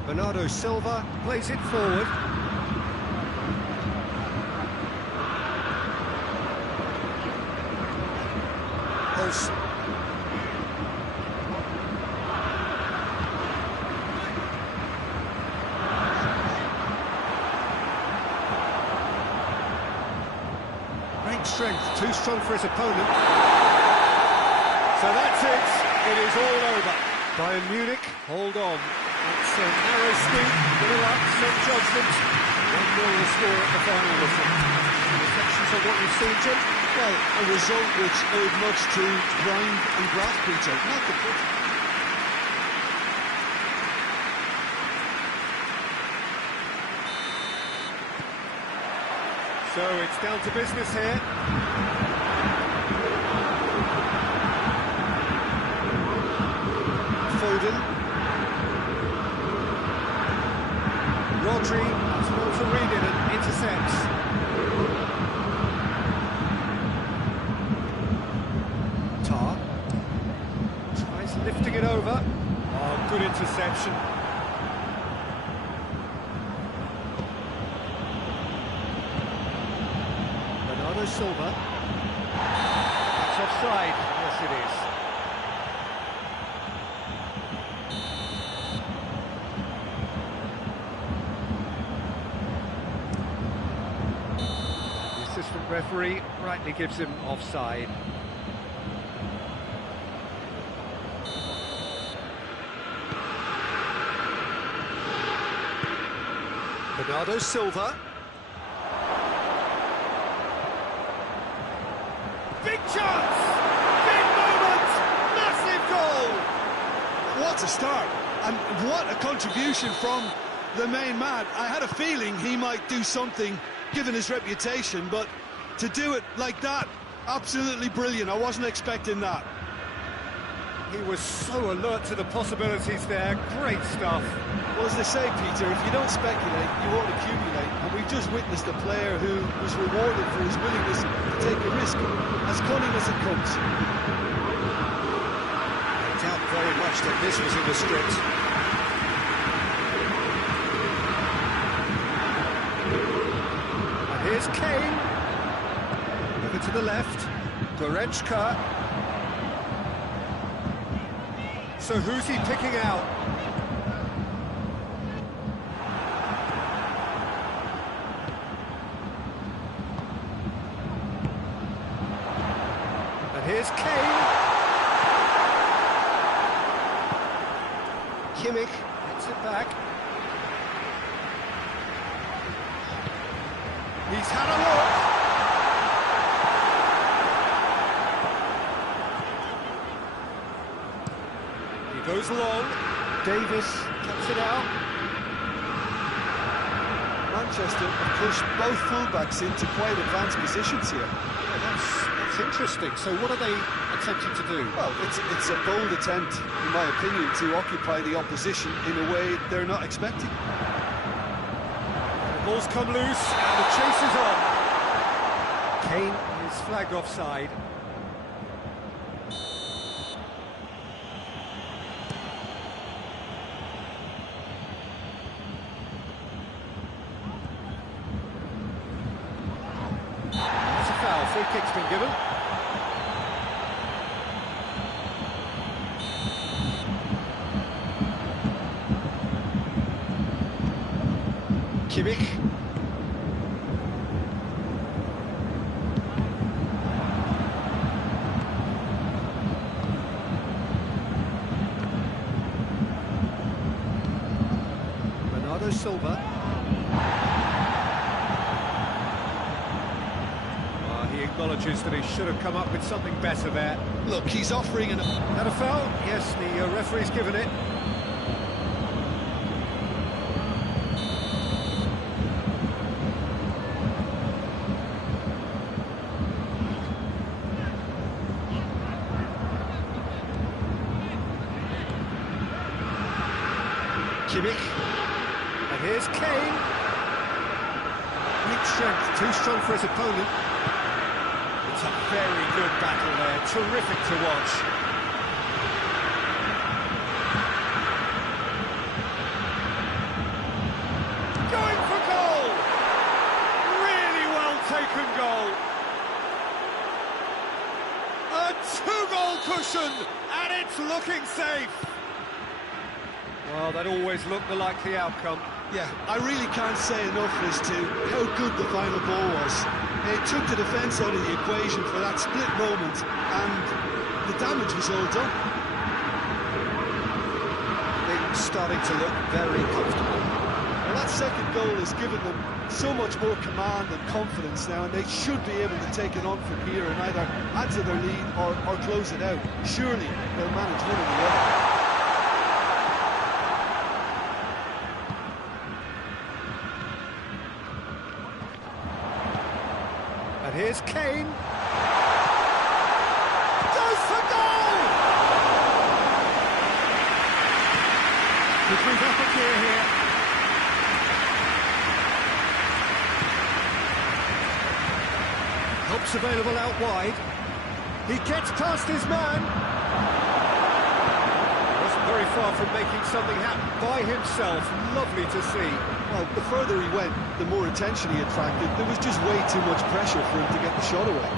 Bernardo Silva plays it forward. Olsen. Great strength, too strong for his opponent. So that's it, it is all over. Bayern Munich, hold on. It's a narrow squeak, good luck, some judgment. 1-0 the score at the final whistle. Reflections on what you've seen, Jim? Well, a result which owed much to grind and graft, Peter, not the pitch. So it's down to business here. Foden. Rodri has well to read it and intercepts. Tar tries lifting it over. Oh, good interception. Bernardo Silva. It's offside. Yes, it is. The assistant referee rightly gives him offside. Bernardo Silva. Big chance! Big moment! Massive goal! what a start, and what a contribution from the main man. I had a feeling he might do something, given his reputation, but to do it like that, absolutely brilliant. I wasn't expecting that. He was so alert to the possibilities there. Great stuff. Well, as they say, Peter, if you don't speculate, you won't accumulate. And we've just witnessed a player who was rewarded for his willingness to take a risk, as cunning as it comes. I doubt very much that this was in the script. And here's Kane. Over to the left. Derrota. So who's he picking out? And here's Kane. Kimmich hits it back. He's had a look. Goes long, Davis cuts it out. Manchester have pushed both fullbacks into quite advanced positions here. Yeah, that's interesting. So what are they attempting to do? Well, it's a bold attempt, in my opinion, to occupy the opposition in a way they're not expecting. The ball's come loose and the chase is on. Kane is flagged offside. Free kick's been given. Kimmich. Bernardo Silva. He acknowledges that he should have come up with something better there. Look, he's offering an... Had a foul? Yes, the referee's given it. Kimmich. And here's Kane. Great strength, too strong for his opponent. It's a very good battle there, terrific to watch. Going for goal! Really well taken goal. A two-goal cushion, and it's looking safe. Well, that always looked the likely outcome. Yeah, I really can't say enough as to how good the final ball was. It took the defence out of the equation for that split moment, and the damage was all done. Things starting to look very comfortable. Well, that second goal has given them so much more command and confidence now, and they should be able to take it on from here and either add to their lead or close it out. Surely they'll manage one or the other. And here's Kane. Goes for goal! Could we have a clear here? Help's available out wide. He gets past his man. Wasn't very far from making something happen by himself. Lovely to see. Well, the further he went, the more attention he attracted. There was just way too much pressure for him to get the shot away.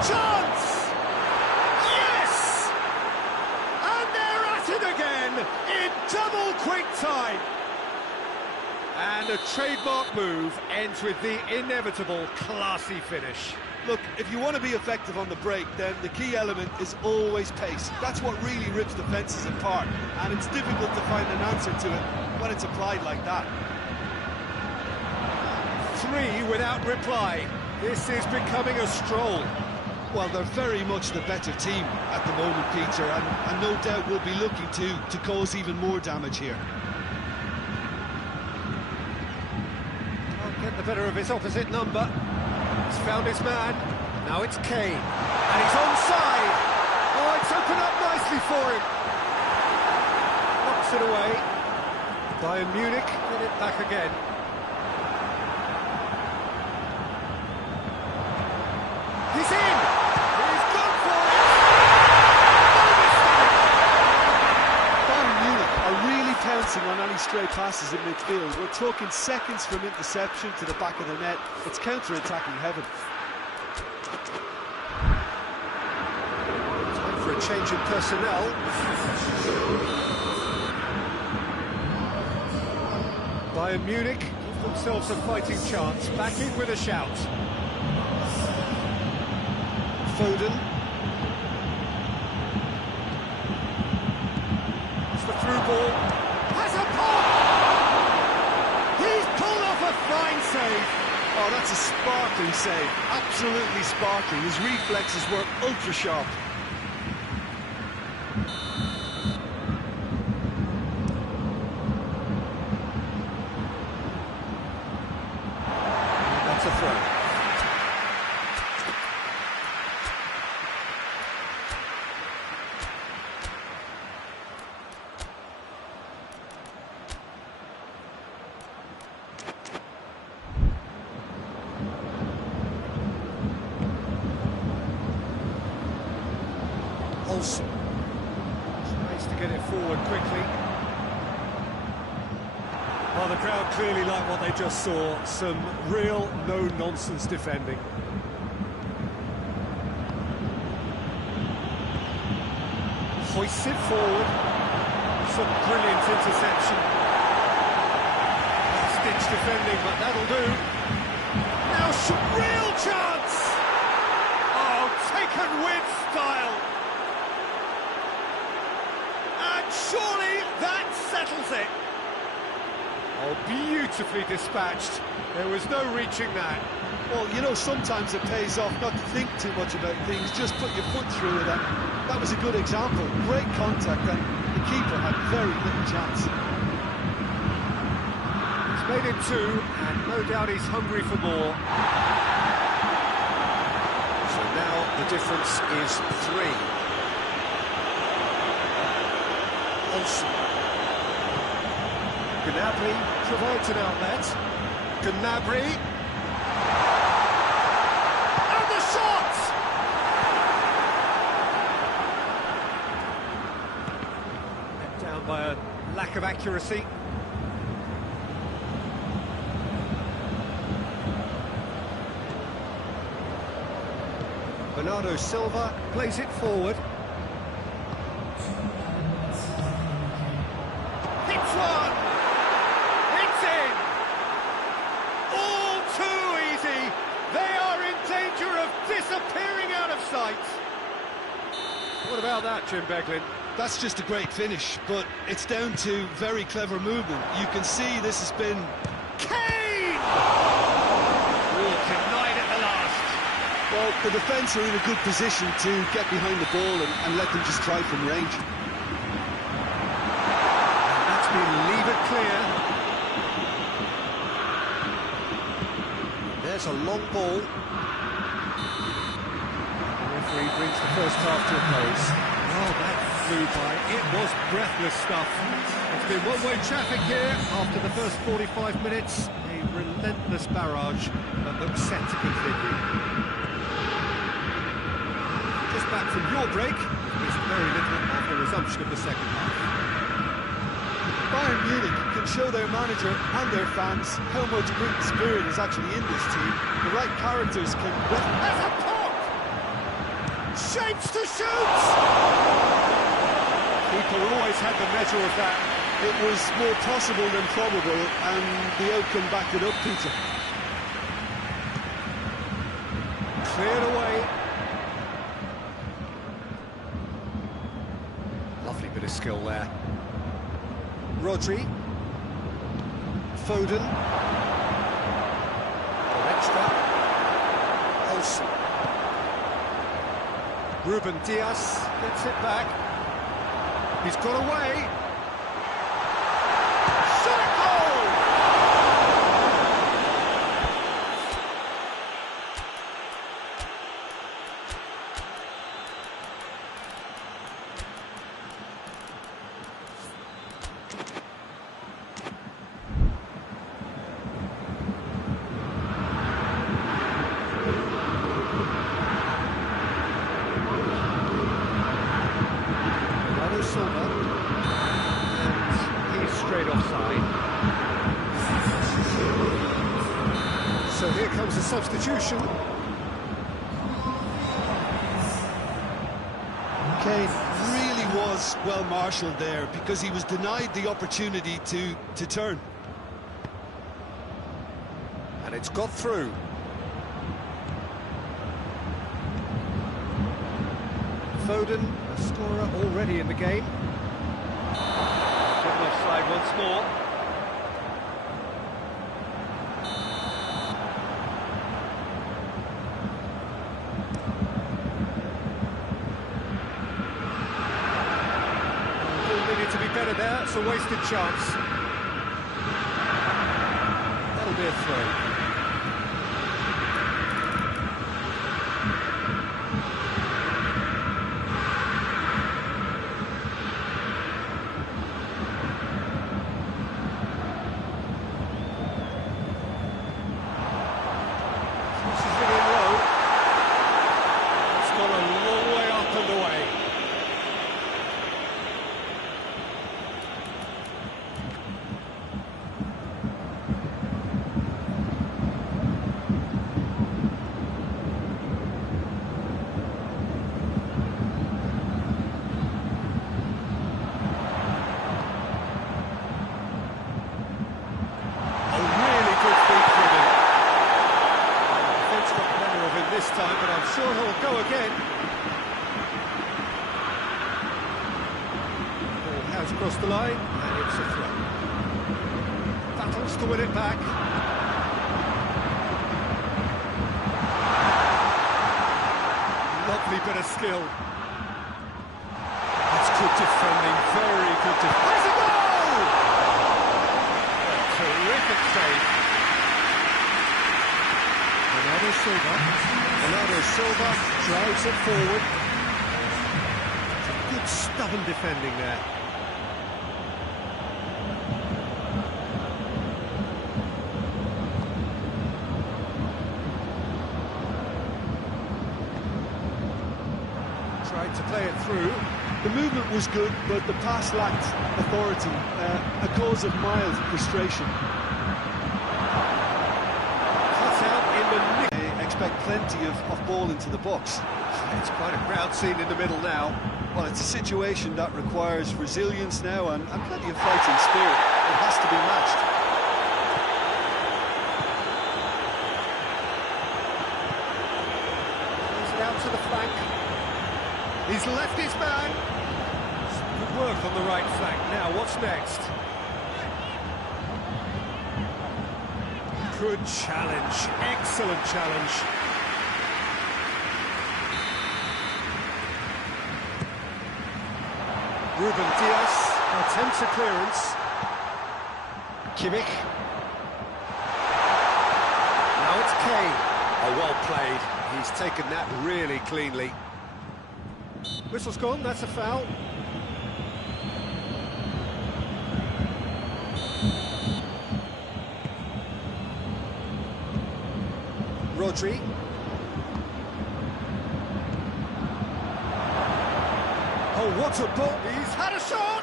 Chance! Yes! And they're at it again in double quick time. And a trademark move ends with the inevitable classy finish. Look, if you want to be effective on the break, then the key element is always pace. That's what really rips defences apart, and it's difficult to find an answer to it when it's applied like that. 3 without reply. This is becoming a stroll. Well, they're very much the better team at the moment, Peter, and no doubt will be looking to cause even more damage here. Can't get the better of his opposite number. He's found his man. Now it's Kane. And he's onside. Oh, it's opened up nicely for him. Knocks it away. Bayern Munich get it back again. He's in! He's gone for it! Bayern Munich are really pouncing on any stray passes in midfield. We're talking seconds from interception to the back of the net. It's counter-attacking heaven. Time for a change in personnel. Bayern Munich give themselves a fighting chance. Back in with a shout. Foden. It's the through ball. Has a pop! He's pulled off a fine save. Oh, that's a sparkling save. Absolutely sparkling. His reflexes were ultra-sharp. That's a throw. Olsen tries to get it forward quickly. Well, the crowd clearly like what they just saw. Some real no-nonsense defending. Hoists it forward. Some brilliant interception. Stitch defending, but that'll do. Now some real chance! Oh, taken with style. And surely that settles it. Oh, beautifully dispatched. There was no reaching that. Well, you know, sometimes it pays off not to think too much about things, just put your foot through it, and that was a good example. Great contact, and the keeper had very little chance. He's made it two, and no doubt he's hungry for more. So now the difference is 3. Olsen. Gnabry provides an outlet. Gnabry. And the shot! Let down by a lack of accuracy. Bernardo Silva plays it forward. Hits one! It's in! All too easy! They are in danger of disappearing out of sight! What about that, Jim Beglin? That's just a great finish, but it's down to very clever movement. You can see this has been... Kane! Oh, denied at the last. Well, the defence are in a good position to get behind the ball and let them just try from range. That's been levered clear. There's a long ball. The referee brings the first half to a close. Oh, that flew by. It was breathless stuff. It's been one-way traffic here after the first 45 minutes. A relentless barrage that looks set to continue. Just back from your break, there's very little after the resumption of the second half. Bayern Munich can show their manager and their fans how much grit and spirit is actually in this team. The right characters can... There's a pop! Shapes to shoot! Keeper always had the measure of that. It was more possible than probable, and the outcome backed it up, Peter. Cleared away. Lovely bit of skill there. Rodri. Foden. Derrota. Olsen. Ruben Diaz gets it back. He's got away. Shot it goal! And he's straight offside. So here comes a substitution. Kane really was well marshalled there because he was denied the opportunity to turn. And it's got through. Foden, a scorer already in the game. Getting offside once more. Ball needed to be better there, it's a wasted chance. That'll be a throw. This time, but I'm sure he'll go again. Ball has crossed the line, and it's a throw. Battles to win it back. Lovely bit of skill. That's good defending, very good defending. There's a goal! A terrific save. Bernardo Silva drives it forward. Good stubborn defending there. Tried to play it through. The movement was good, but the pass lacked authority, a cause of mild frustration. Expect plenty of ball into the box. It's quite a crowd scene in the middle now. Well, it's a situation that requires resilience now and plenty of fighting spirit. It has to be matched. Plays it out to the flank. He's left his man. Good work on the right flank. Now, what's next? Good challenge, excellent challenge. Ruben Diaz attempts a clearance. Kimmich. Now it's Kane. Oh, well played. He's taken that really cleanly. Whistle's gone, that's a foul. Rodri. Oh, what a ball! He's had a shot!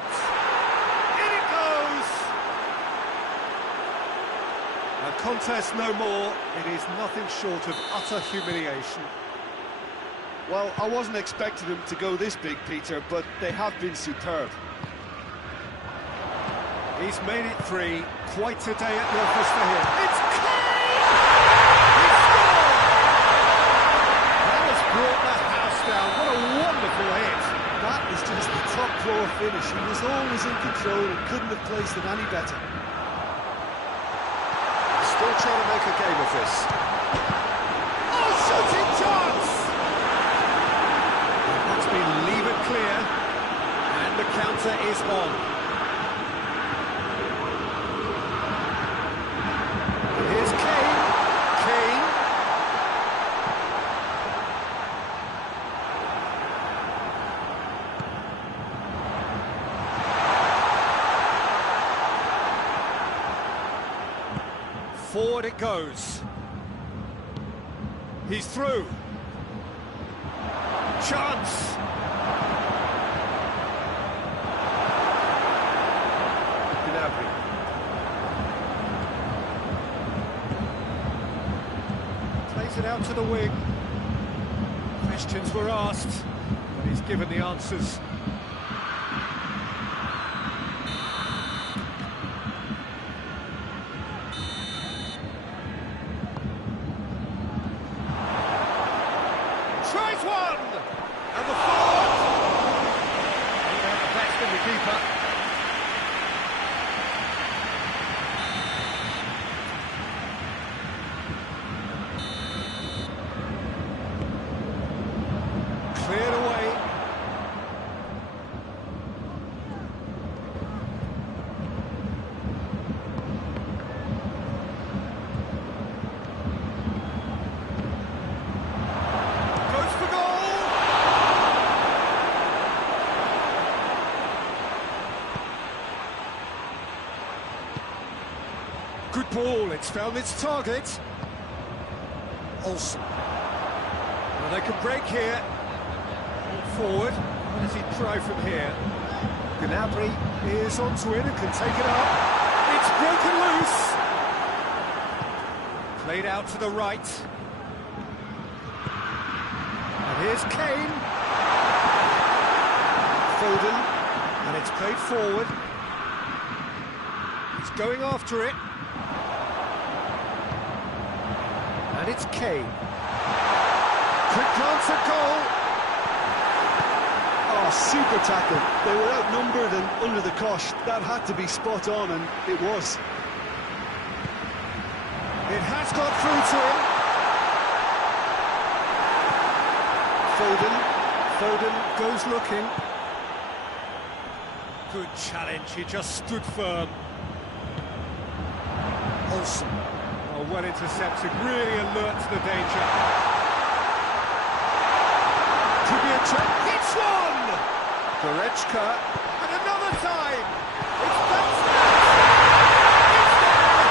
In it goes! A contest no more. It is nothing short of utter humiliation. Well, I wasn't expecting them to go this big, Peter, but they have been superb. He's made it three. Quite a day at the office for him. It's Kane! He's scored! That has brought the house down. What a wonderful hit. That is just the top drawer finish. He was always in control and couldn't have placed it any better. Still trying to make a game of this. Oh, shooting chance! clear, and the counter is on. And here's Kane. Kane. Forward it goes. He's through. Chance. Plays it out to the wing. Questions were asked, but he's given the answers. Tries one! And the forward! The best in the keeper. Cleared away. Goes for goal! Good ball, it's found its target. Olsen. Well, they can break here. Forward. What does he try from here? Gnabry is onto it and can take it up. It's broken loose. Played out to the right. And here's Kane. Foden. And it's played forward. He's going after it. And it's Kane. Quick glance at goal. Oh, super tackle. They were outnumbered and under the cosh. That had to be spot on, and it was. It has got through to him. Foden goes looking. Good challenge, he just stood firm. Olsen. Oh, well intercepted, really alert to the danger. Could be a chance. Hits one! Derrota, and another time! It's Benzema! It's there!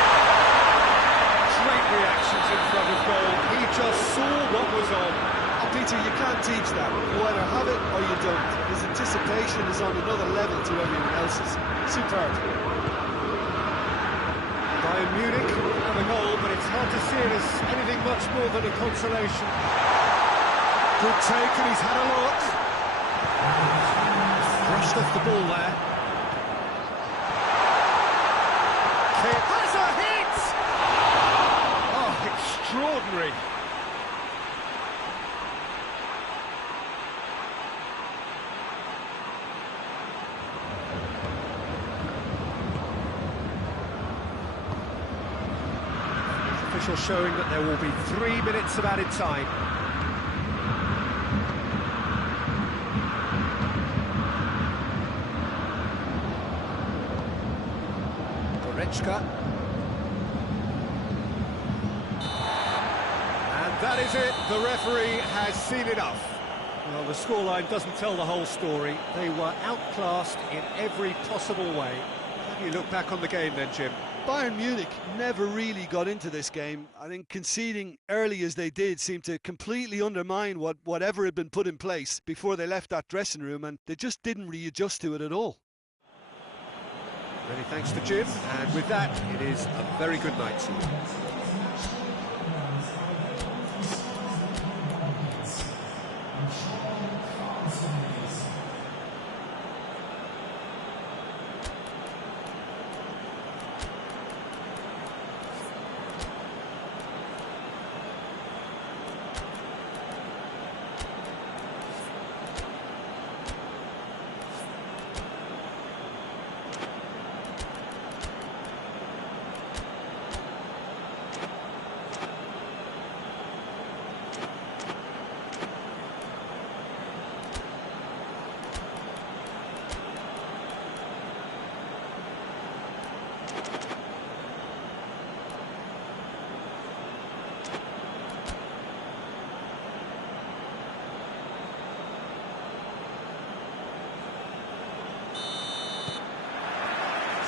Great reactions in front of goal. He just saw what was on. Oh, Peter, you can't teach that. You either have it or you don't. His anticipation is on another level to everyone else's. Superb. Bayern Munich have a goal, but it's hard to see it as anything much more than a consolation. Good take, and he's had a look. Brushed off the ball there. Kane has a hit! Oh, extraordinary. Official showing that there will be 3 minutes of added time. And that is it, the referee has seen enough. Well, the scoreline doesn't tell the whole story. They were outclassed in every possible way. How do you look back on the game then, Jim? Bayern Munich never really got into this game. I think conceding early as they did seemed to completely undermine whatever had been put in place before they left that dressing room, and they just didn't readjust to it at all. Many thanks to Jim, and with that, it is a very good night to you.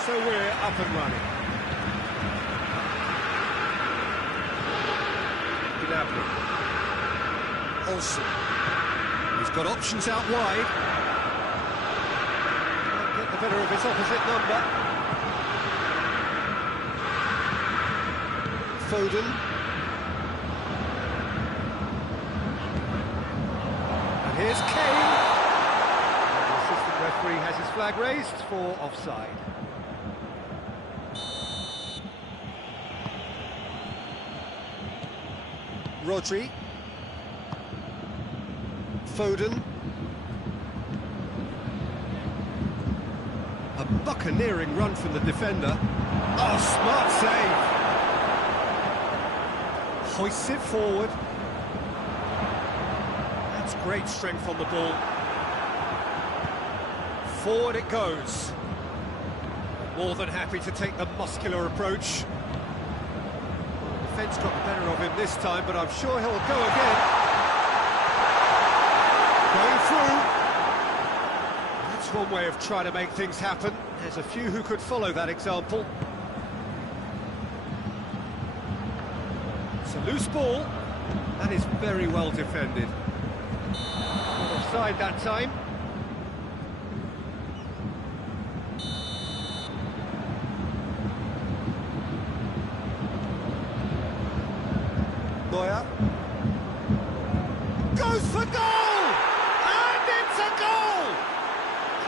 So we're up and running. Gnabry. Olsen. He's got options out wide. Can't get the better of his opposite number. Foden. And here's Kane. And the assistant referee has his flag raised for offside. Rodri. Foden. A buccaneering run from the defender. Oh, smart save. Hoists it forward. That's great strength on the ball. Forward it goes. More than happy to take the muscular approach. The defence got the better of him this time, but I'm sure he'll go again. Going through. That's one way of trying to make things happen. There's a few who could follow that example. It's a loose ball. That is very well defended. Not offside that time. Neuer. Goes for goal! And it's a goal!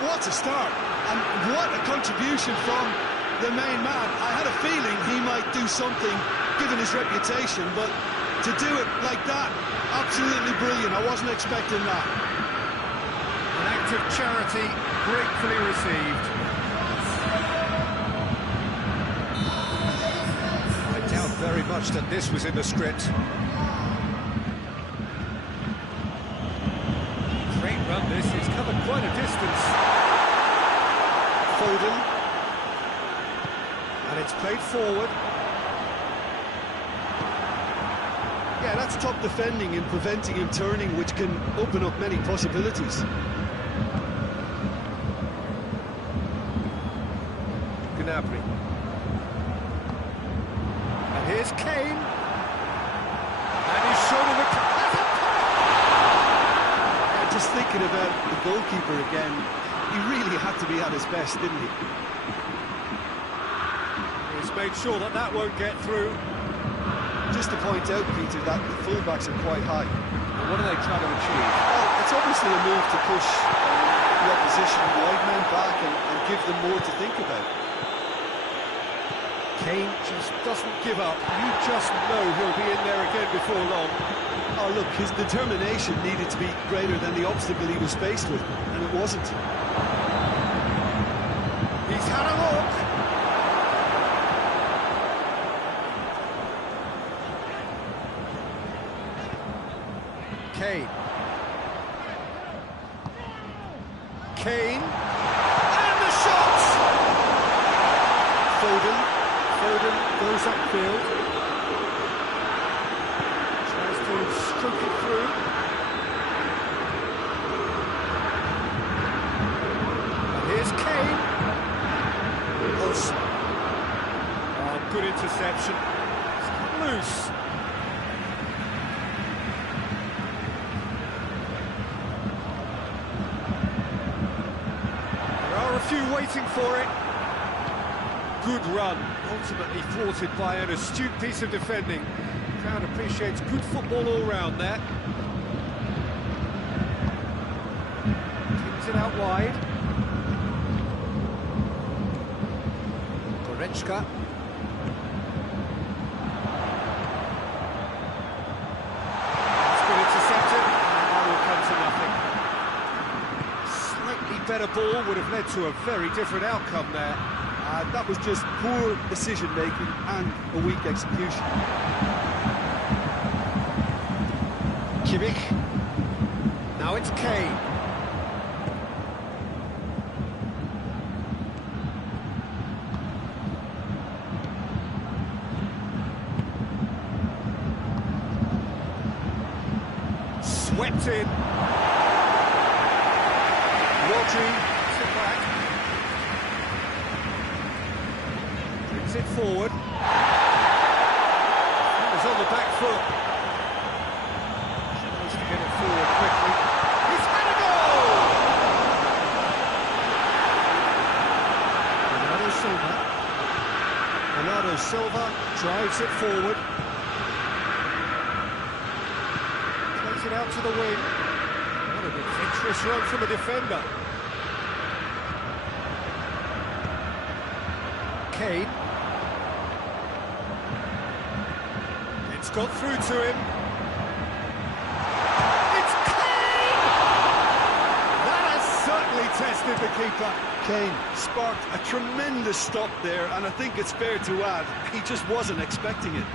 What a start, and what a contribution from the main man. I had a feeling he might do something, given his reputation, but to do it like that, absolutely brilliant. I wasn't expecting that. An act of charity, gratefully received. I doubt very much that this was in the script. Great run this, he's covered quite a distance. Foden. And it's played forward. Yeah, that's top defending and preventing him turning, which can open up many possibilities. Gnabry. And here's Kane. And he's shown him a... Just thinking about the goalkeeper again, he really had to be at his best, didn't he? He's made sure that that won't get through. Just to point out, Peter, that the fullbacks are quite high. What are they trying to achieve? Well, it's obviously a move to push the opposition wide men back and give them more to think about. Kane just doesn't give up. You just know he'll be in there again before long. Oh, look, his determination needed to be greater than the obstacle he was faced with, and it wasn't. He's had a look. Kane. Kane. And the shot! Foden. Foden goes upfield. Tries to stroke it through. And here's Kane. Olsen. Oh, good interception. It's cut loose. A few waiting for it. Good run, ultimately thwarted by an astute piece of defending. The crowd appreciates good football all round there. Kicks it out wide. Derrota. It's been intercepted, and that will come to nothing. Better ball would have led to a very different outcome there. That was just poor decision-making and a weak execution. Kimmich. Now it's Kane. Swept in. Rodri, sit back. forward. He's on the back foot. Tries to get it forward quickly. He's had a goal! Bernardo Silva drives it forward. Plays it out to the wing. What an adventurous run from a defender. Kane. It's got through to him. It's Kane! That has certainly tested the keeper. Kane sparked a tremendous stop there, and I think it's fair to add, he just wasn't expecting it.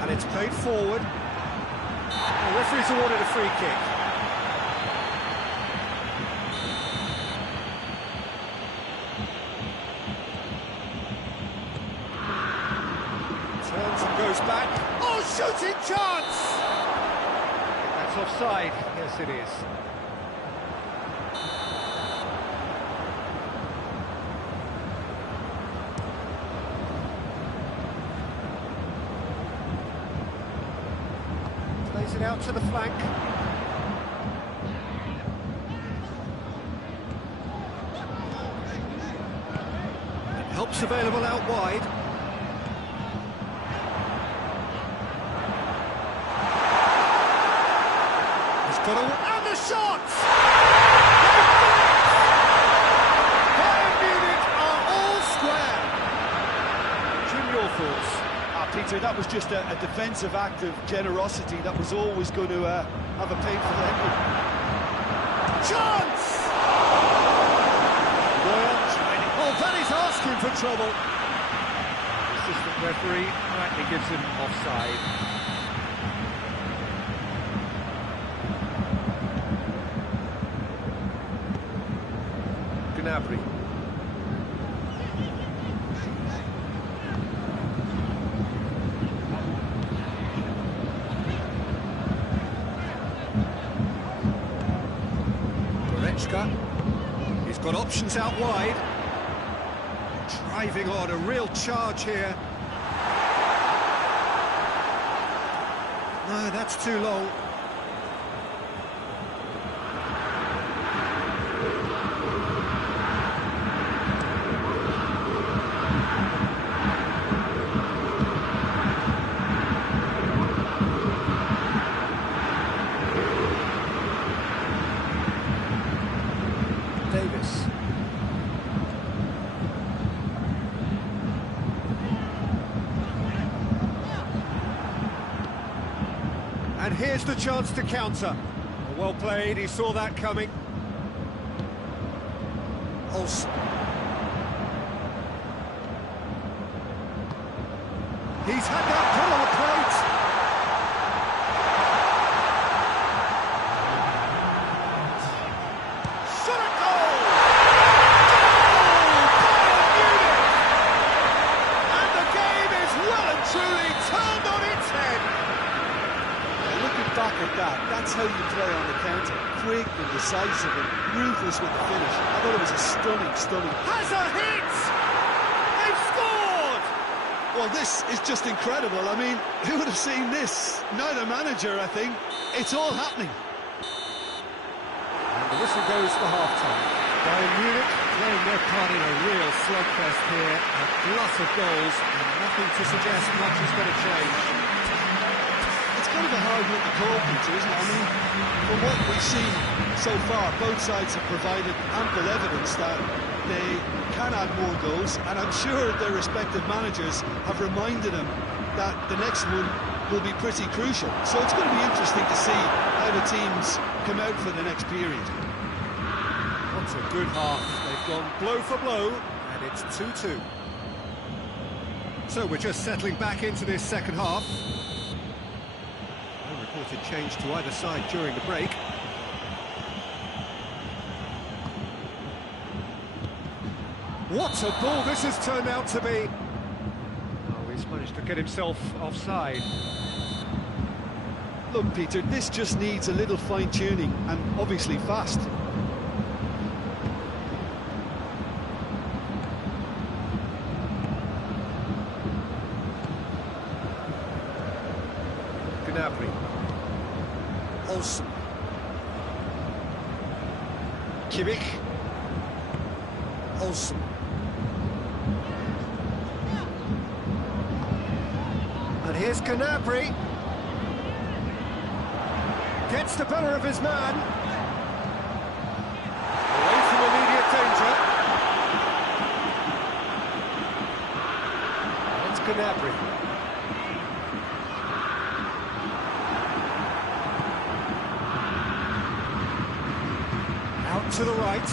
And it's played forward. The referee's awarded a free kick. Turns and goes back. Oh, shooting chance! That's offside. Yes, it is. Plays it out to the flank. And help's available out wide. And the shot! Bayern Munich are all square. Jim, your thoughts? Peter, that was just a defensive act of generosity that was always going to have a painful ending. Chance! Well, oh, that is asking for trouble. The assistant referee rightly gives him offside. Gnabry. He's got options out wide. Driving on, a real charge here. No, that's too long. Davis. And here's the chance to counter. Well played, he saw that coming. Olsen. He's had that put on the plate. Shot a goal! Bayern Munich! And the game is well and truly turned on its head. Looking back at that, that's how you play on the counter. Quick and decisive and ruthless with the finish. I thought it was a stunning... Has a hit! They've scored! Well, this is just incredible. I mean, who would have seen this? Neither manager, I think. It's all happening. And the whistle goes for half-time. Bayern Munich playing their part in a real slugfest here. A glut of goals and nothing to suggest much is going to change. It's kind of a hard one to call, Peter, isn't it? I mean, from what we've seen so far, both sides have provided ample evidence that they can add more goals, and I'm sure their respective managers have reminded them that the next one will be pretty crucial. So it's going to be interesting to see how the teams come out for the next period. What a good half. They've gone blow for blow, and it's 2-2. So we're just settling back into this second half. No reported change to either side during the break. What a ball this has turned out to be! Oh, he's managed to get himself offside. Look, Peter, this just needs a little fine-tuning, and obviously fast. Gnabry. Olsen. Kimmich. Olsen. And here's Gnabry. Gets the better of his man. Away from immediate danger. It's Gnabry. Out to the right.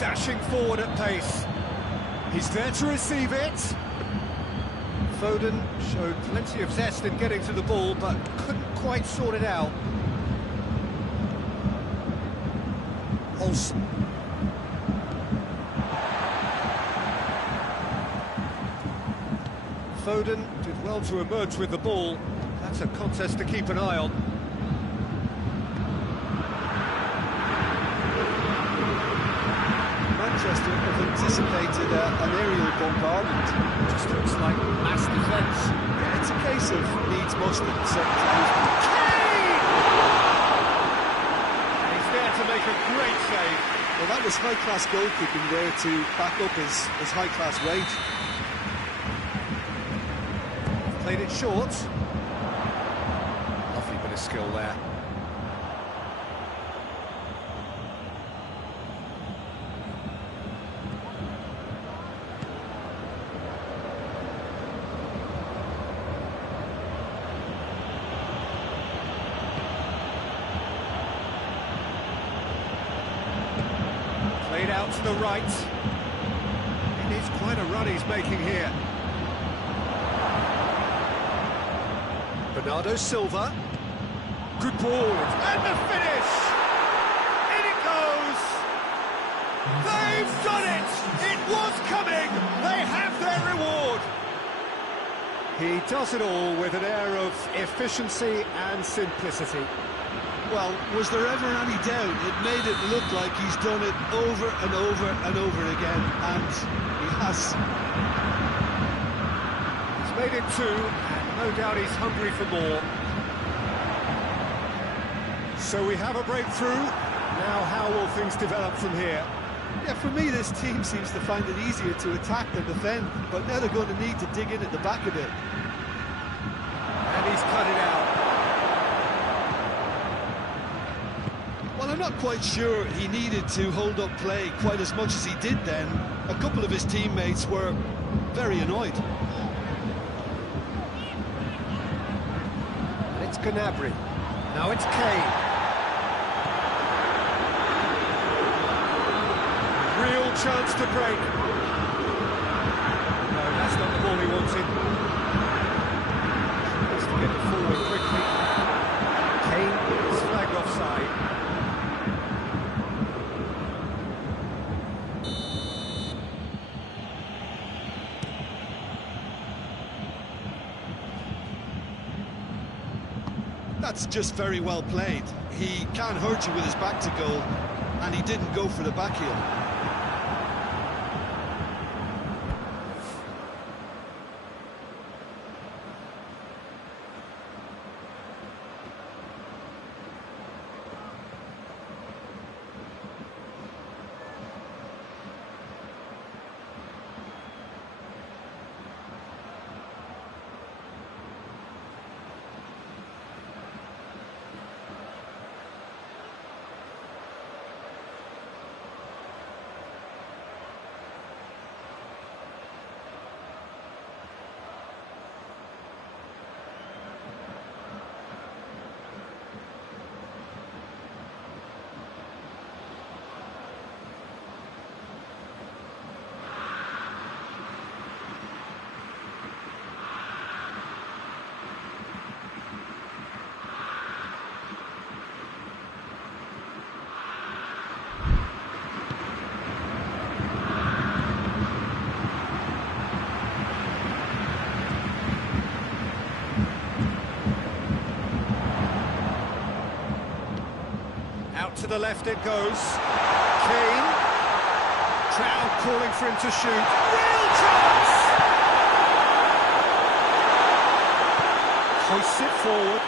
Dashing forward at pace. He's there to receive it. Foden showed plenty of zest in getting to the ball, but couldn't quite sort it out. Olsen. Foden did well to emerge with the ball. That's a contest to keep an eye on. Manchester have anticipated an aerial bombardment. Just looks like mass defence. Yeah, it's a case of needs must at certain times. Kane! And he's there to make a great save. Well, that was high-class goalkeeping there to back up his high-class weight. Played it short. Lovely bit of skill there. Played out to the right. It is quite a run he's making here. Bernardo Silva. Good ball. And the finish! In it goes! They've done it! It was coming! They have their reward! He does it all with an air of efficiency and simplicity. Well, was there ever any doubt? It made it look like he's done it over and over and over again, and he has. He's made it two, and no doubt he's hungry for more. So we have a breakthrough. Now how will things develop from here? Yeah, for me, this team seems to find it easier to attack than defend, but now they're going to need to dig in at the back a bit. And he's cut it out. Well, I'm not quite sure he needed to hold up play quite as much as he did then. A couple of his teammates were very annoyed. And it's Gnabry. Now it's Kane. Real chance to break. No, that's not the ball he wanted. He needs to get it forward quickly. Kane is flagged offside. That's just very well played. He can't hurt you with his back to goal, and he didn't go for the back heel. Out to the left it goes. Kane. Crowd calling for him to shoot. Real chance! Hoists it forward.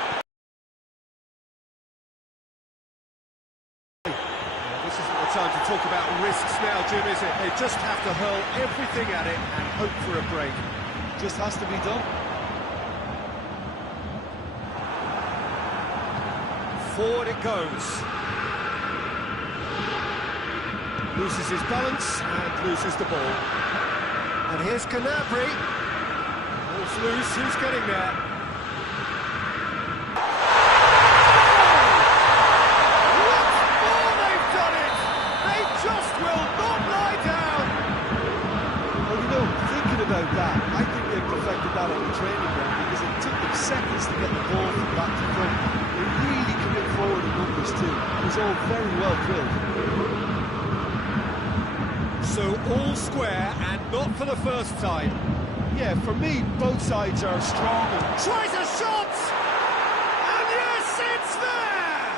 This isn't the time to talk about risks now, Jim, is it? They just have to hurl everything at it and hope for a break. Just has to be done. Forward it goes. Loses his balance and loses the ball. And here's Canabry. Ball's loose, who's getting there? What more they've done it! They just will not lie down! Well, you know, thinking about that, I think they perfected that on the training ground because it took them seconds to get the ball from back to front. They really commit forward in numbers too. It was all very well drilled. So all square and not for the first time. Yeah, for me, both sides are strong. Tries a shot! And yes, it's there!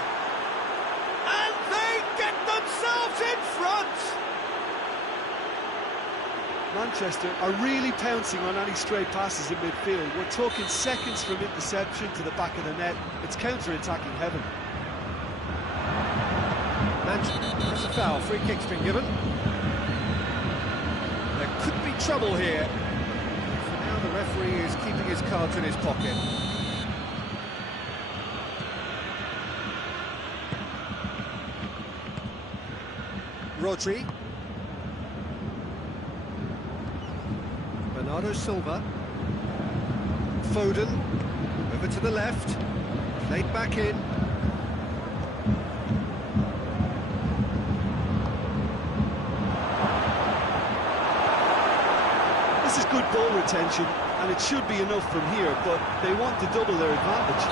And they get themselves in front! Manchester are really pouncing on any stray passes in midfield. We're talking seconds from interception to the back of the net. It's counter-attacking heaven. Manchester, that's a foul. Free kick's been given. There could be trouble here. For now, the referee is keeping his cards in his pocket. Rodri. Bernardo Silva. Foden. Over to the left. Played back in. This is good ball retention, and it should be enough from here, but they want to double their advantage.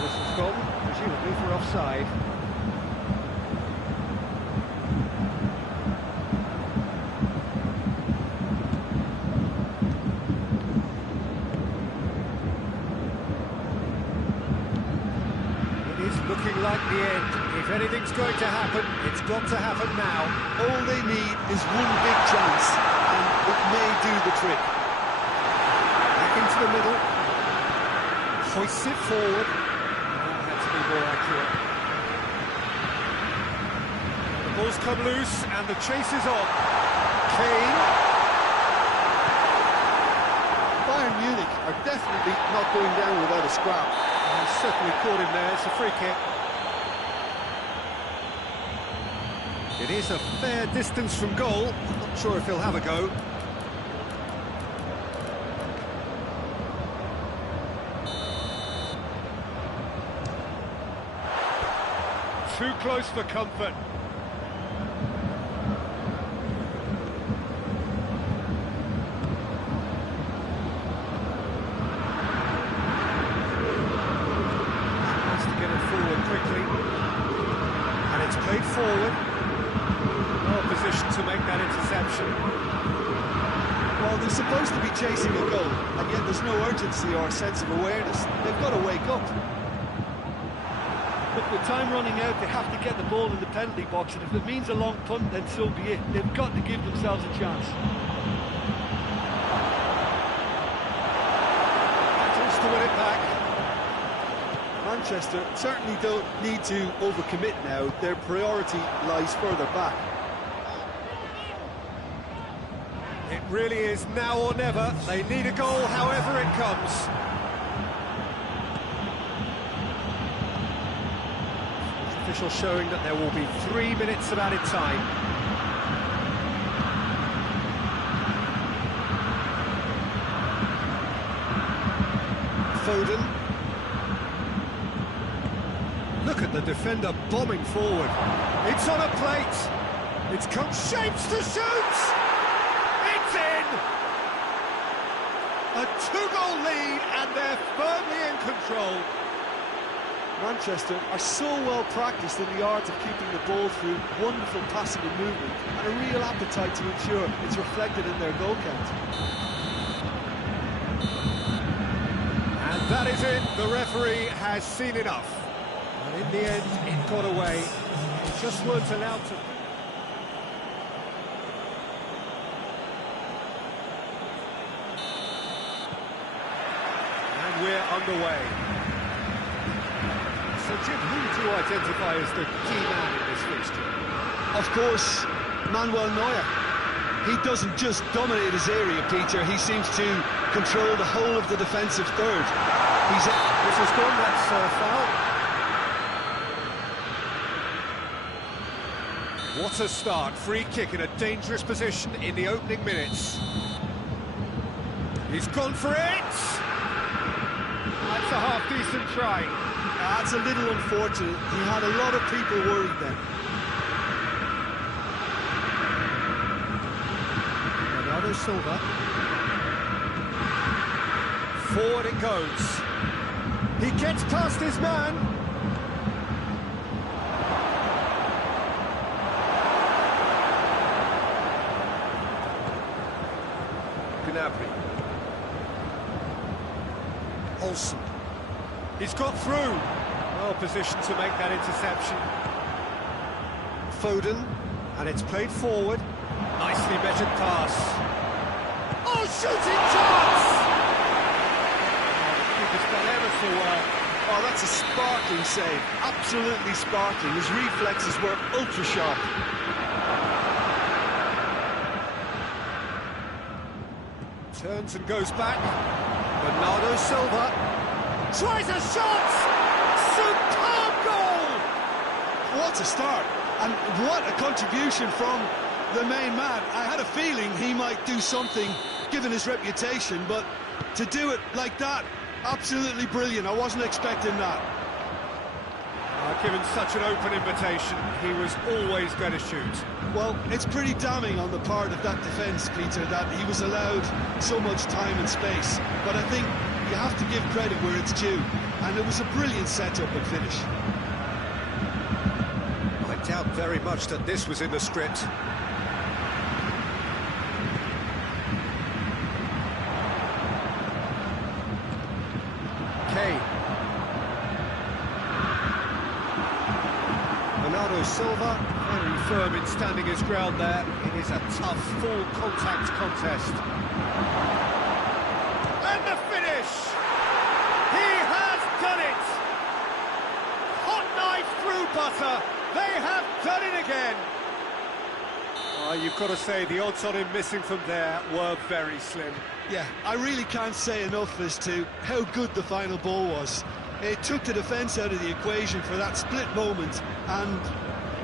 Whistle's gone, presumably for offside. It is looking like the end. If anything's going to happen, it's got to happen now. All they need is one big chance, and it may do the trick. Back into the middle. Hoists it forward. That had to be more accurate. The ball's come loose, and the chase is on. Kane. Bayern Munich are definitely not going down without a scrap. He's certainly caught him there. It's a free kick. It is a fair distance from goal. I'm not sure if he'll have a go. Too close for comfort. Has to get it forward quickly. And it's played forward. Well positioned to make that interception. Well, they're supposed to be chasing a goal, and yet there's no urgency or sense of awareness. They've got to wake up. Look, with time running out, they have to get the ball in the penalty box, and if it means a long punt, then so be it. They've got to give themselves a chance. Battles to win it back. Manchester certainly don't need to overcommit now. Their priority lies further back. It really is now or never. They need a goal however it comes. Official showing that there will be 3 minutes of added time. Foden. Look at the defender bombing forward. It's on a plate. It's come shapes to shoot. It's in. A 2-goal lead and they're firmly in control. Manchester are so well practiced in the art of keeping the ball through wonderful passing and movement, and a real appetite to ensure it's reflected in their goal count. And that That is it. The referee has seen enough. And in the end, it got away. It just weren't allowed to. And we're underway. So, Jim, who would you identify as the key man in this fixture? Of course, Manuel Neuer. He doesn't just dominate his area, Peter. He seems to control the whole of the defensive third. This has gone, that's foul. What a start. Free kick in a dangerous position in the opening minutes. He's gone for it! That's a half-decent try. That's a little unfortunate. He had a lot of people worried then. Bernardo Silva. Forward it goes. He gets past his man. Gnabry. Olsen. He's got through. Well positioned to make that interception. Foden, and it's played forward. Nicely measured pass. Oh, shooting chance! Keeper's done ever so well. Oh, that's a sparkling save. Absolutely sparkling. His reflexes were ultra sharp. Turns and goes back. Bernardo Silva tries a shot! Superb goal! What a start, and what a contribution from the main man. I had a feeling he might do something, given his reputation, but to do it like that, absolutely brilliant. I wasn't expecting that. Given such an open invitation, he was always going to shoot. Well, it's pretty damning on the part of that defence, Peter, that he was allowed so much time and space. But I think you have to give credit where it's due, and it was a brilliant setup and finish. I doubt very much that this was in the script. Kane. Bernardo Silva, very firm in standing his ground there. It is a tough, full contact contest. And the finish! He has done it! Hot knife through butter. They have done it again. You've got to say, the odds on him missing from there were very slim. Yeah, I really can't say enough as to how good the final ball was. It took the defence out of the equation for that split moment, and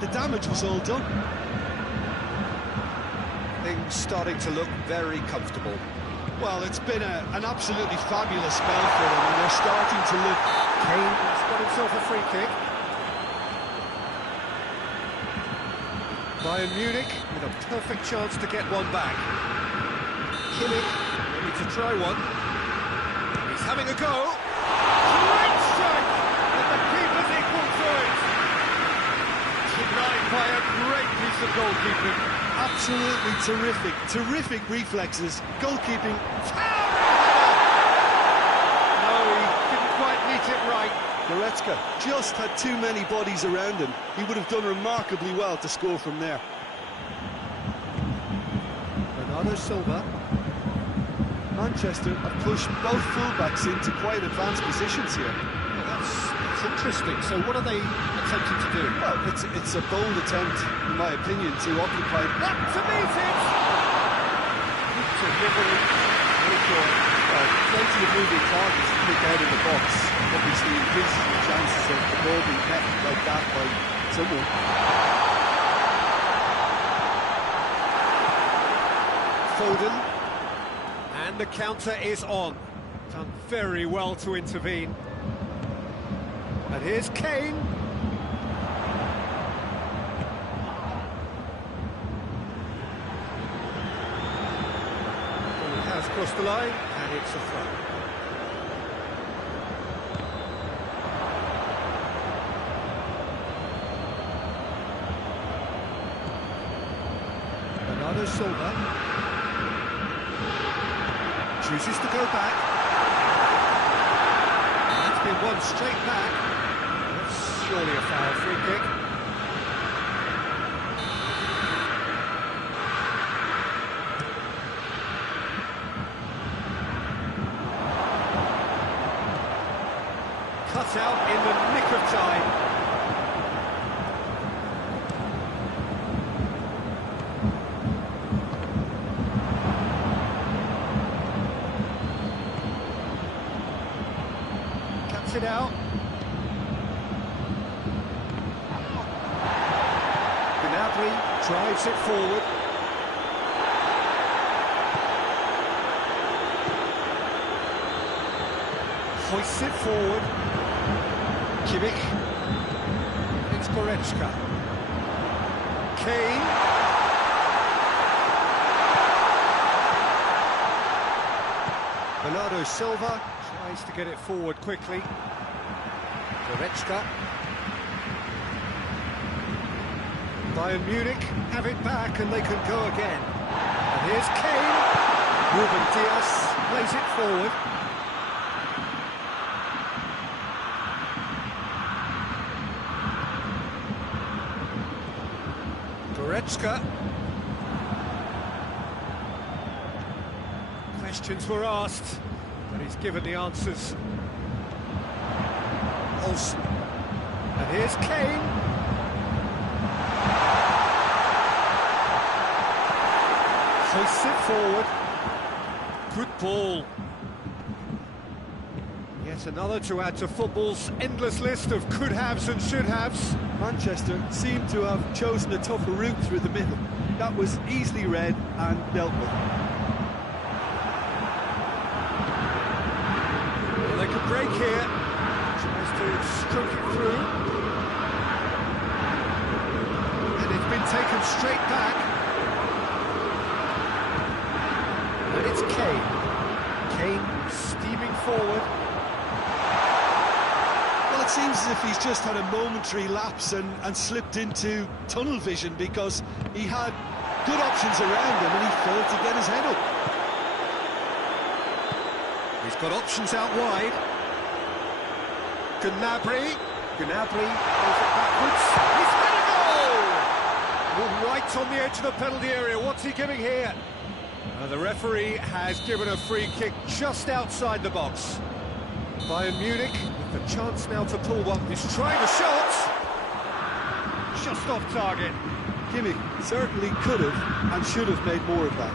the damage was all done. Things starting to look very comfortable. Well, it's been an absolutely fabulous spell for them, and they're starting to look... Kane has got himself a free kick. Bayern Munich with a perfect chance to get one back. Kimmich ready to try one. He's having a go. Great strike! And the keeper's equal to it. Denied by a great piece of goalkeeping. Absolutely terrific, terrific reflexes, goalkeeping. No, he didn't quite meet it right. Derrota just had too many bodies around him. He would have done remarkably well to score from there. Bernardo Silva. Manchester have pushed both fullbacks into quite advanced positions here. Well, that's interesting. So what are they attempting to do? Well, it's a bold attempt, in my opinion, to occupy... Up to meet it! Delivery. Plenty of moving targets to pick out of the box. Obviously increases the chances of the ball being met like that by someone. Foden. And the counter is on. Done very well to intervene. And here's Kane. He has crossed the line, and it's a throw. Bernardo Silva chooses to go back. been won straight back. That's surely a foul, free kick. Cut out in the nick of time. Cuts it out. Gnabry drives it forward. Hoists it forward. Kimmich. It's Goretzka. Kane. Bernardo Silva tries to get it forward quickly. Goretzka. Bayern Munich have it back and they can go again. And here's Kane. Ruben Dias plays it forward. Goretzka. Questions were asked, but he's given the answers. Olsen. And here's Kane. Hoists it forward. Good ball. Yet another to add to football's endless list of could-haves and should-haves. Manchester seemed to have chosen a tougher route through the middle. That was easily read and dealt with. Well, they could break here. Tries to stroke it through. And it's been taken straight back. And it's Kane. Kane steaming forward. Well, it seems as if he's just had a momentary lapse and slipped into tunnel vision, because he had good options around him and he failed to get his head up. He's got options out wide. Gnabry. Gnabry goes it backwards. He's got a goal! Well, right on the edge of the penalty area. What's he giving here? The referee has given a free kick just outside the box. Bayern Munich with the chance now to pull one. He's trying a shot. Just off target. Kimmich certainly could have and should have made more of that.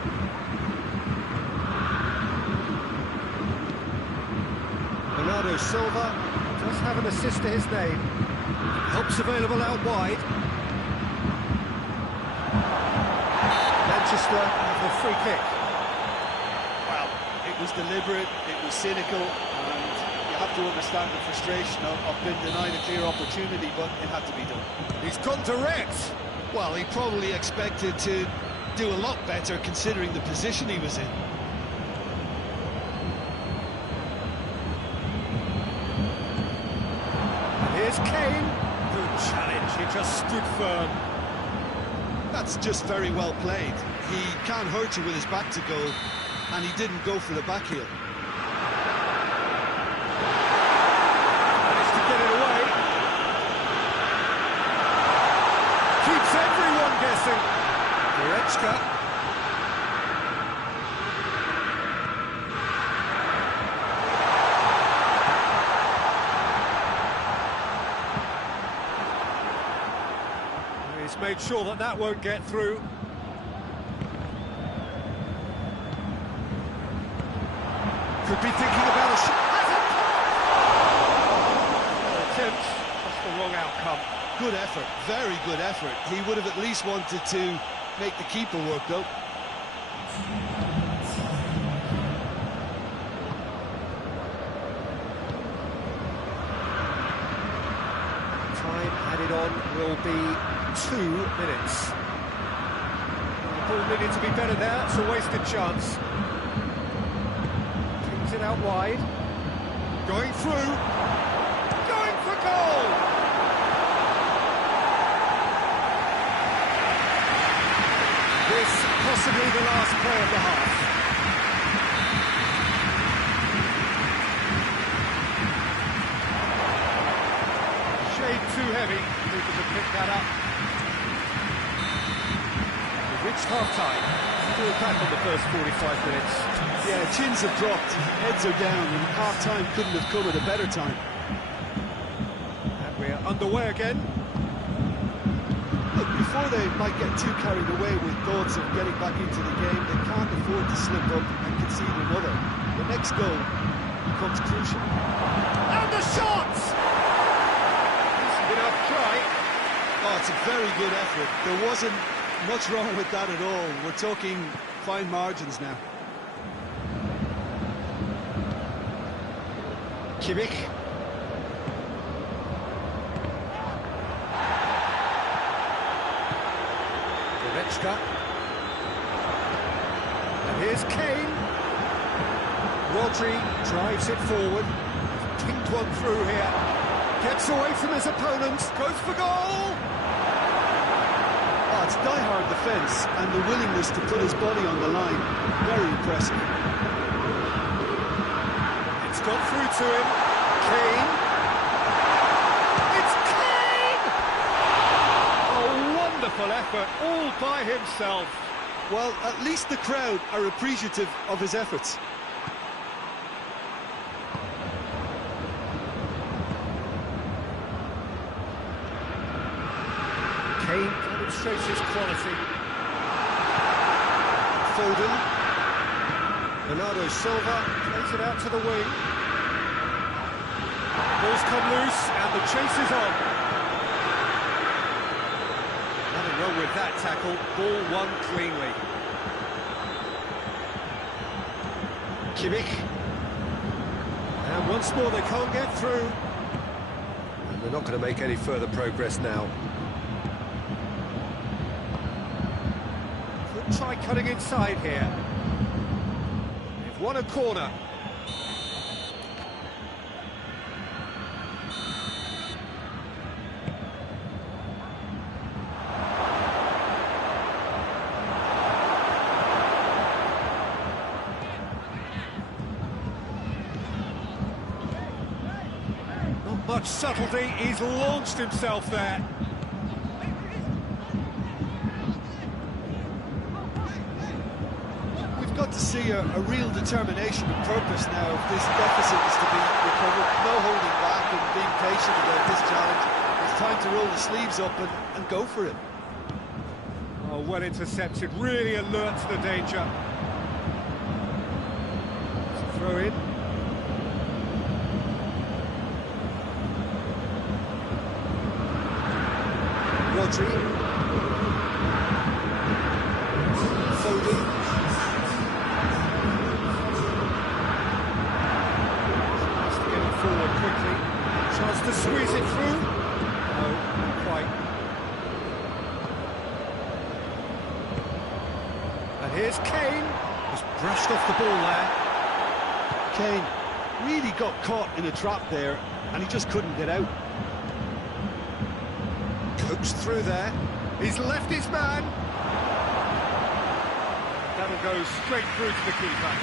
Bernardo Silva does have an assist to his name. Helps available out wide. Manchester have the free kick. Well, it was deliberate, it was cynical, and you have to understand the frustration of being denied a clear opportunity, but it had to be done. He's gone direct. Well, he probably expected to do a lot better considering the position he was in. And here's Kane. Good challenge, he just stood firm. That's just very well played. He can't hurt you with his back to goal, and he didn't go for the back heel. Managed to get it away. Keeps everyone guessing. Goretzka. He's made sure that that won't get through. Could be thinking about a shot. Attempt, just the wrong outcome. Good effort, very good effort. He would have at least wanted to make the keeper work, though. Time added on will be 2 minutes. The ball needed to be better there, it's a wasted chance. Kicks it out wide. Going through. Going for goal! This possibly the last play of the half. that up. We've reached half-time. Still back on the first 45 minutes. Yeah, chins have dropped, heads are down, and half-time couldn't have come at a better time. And we're underway again. Look, before they might get too carried away with thoughts of getting back into the game, they can't afford to slip up and concede another. The next goal becomes crucial. And the shot! Decent enough try. Oh, it's a very good effort. There wasn't much wrong with that at all. We're talking fine margins now. Kimmich. Derrota. And here's Kane. Rodri drives it forward. Pinged one through here. Gets away from his opponent. Goes for goal. Oh, it's die-hard defence and the willingness to put his body on the line. Very impressive. It's got through to him. Kane. It's Kane! A wonderful effort, all by himself. Well, at least the crowd are appreciative of his efforts. Kane demonstrates his quality. Foden. Bernardo Silva plays it out to the wing. Ball's come loose and the chase is on. Nothing wrong with that tackle. Ball won cleanly. Kimmich. And once more they can't get through. And they're not going to make any further progress now. Could try cutting inside here. They've won a corner. Not much subtlety, he's launched himself there. Got to see a real determination and purpose now if this deficit is to be recovered. No holding back and being patient about this challenge. It's time to roll the sleeves up and go for it. Oh, well intercepted, really alert to the danger. It's a throw in. Rodri. Foden. Forward quickly, chance to squeeze it through. No, not quite. And here's Kane, just brushed off the ball there. Kane really got caught in a trap there, and he just couldn't get out. Coaxed through there, he's left his man. That'll go straight through to the keeper.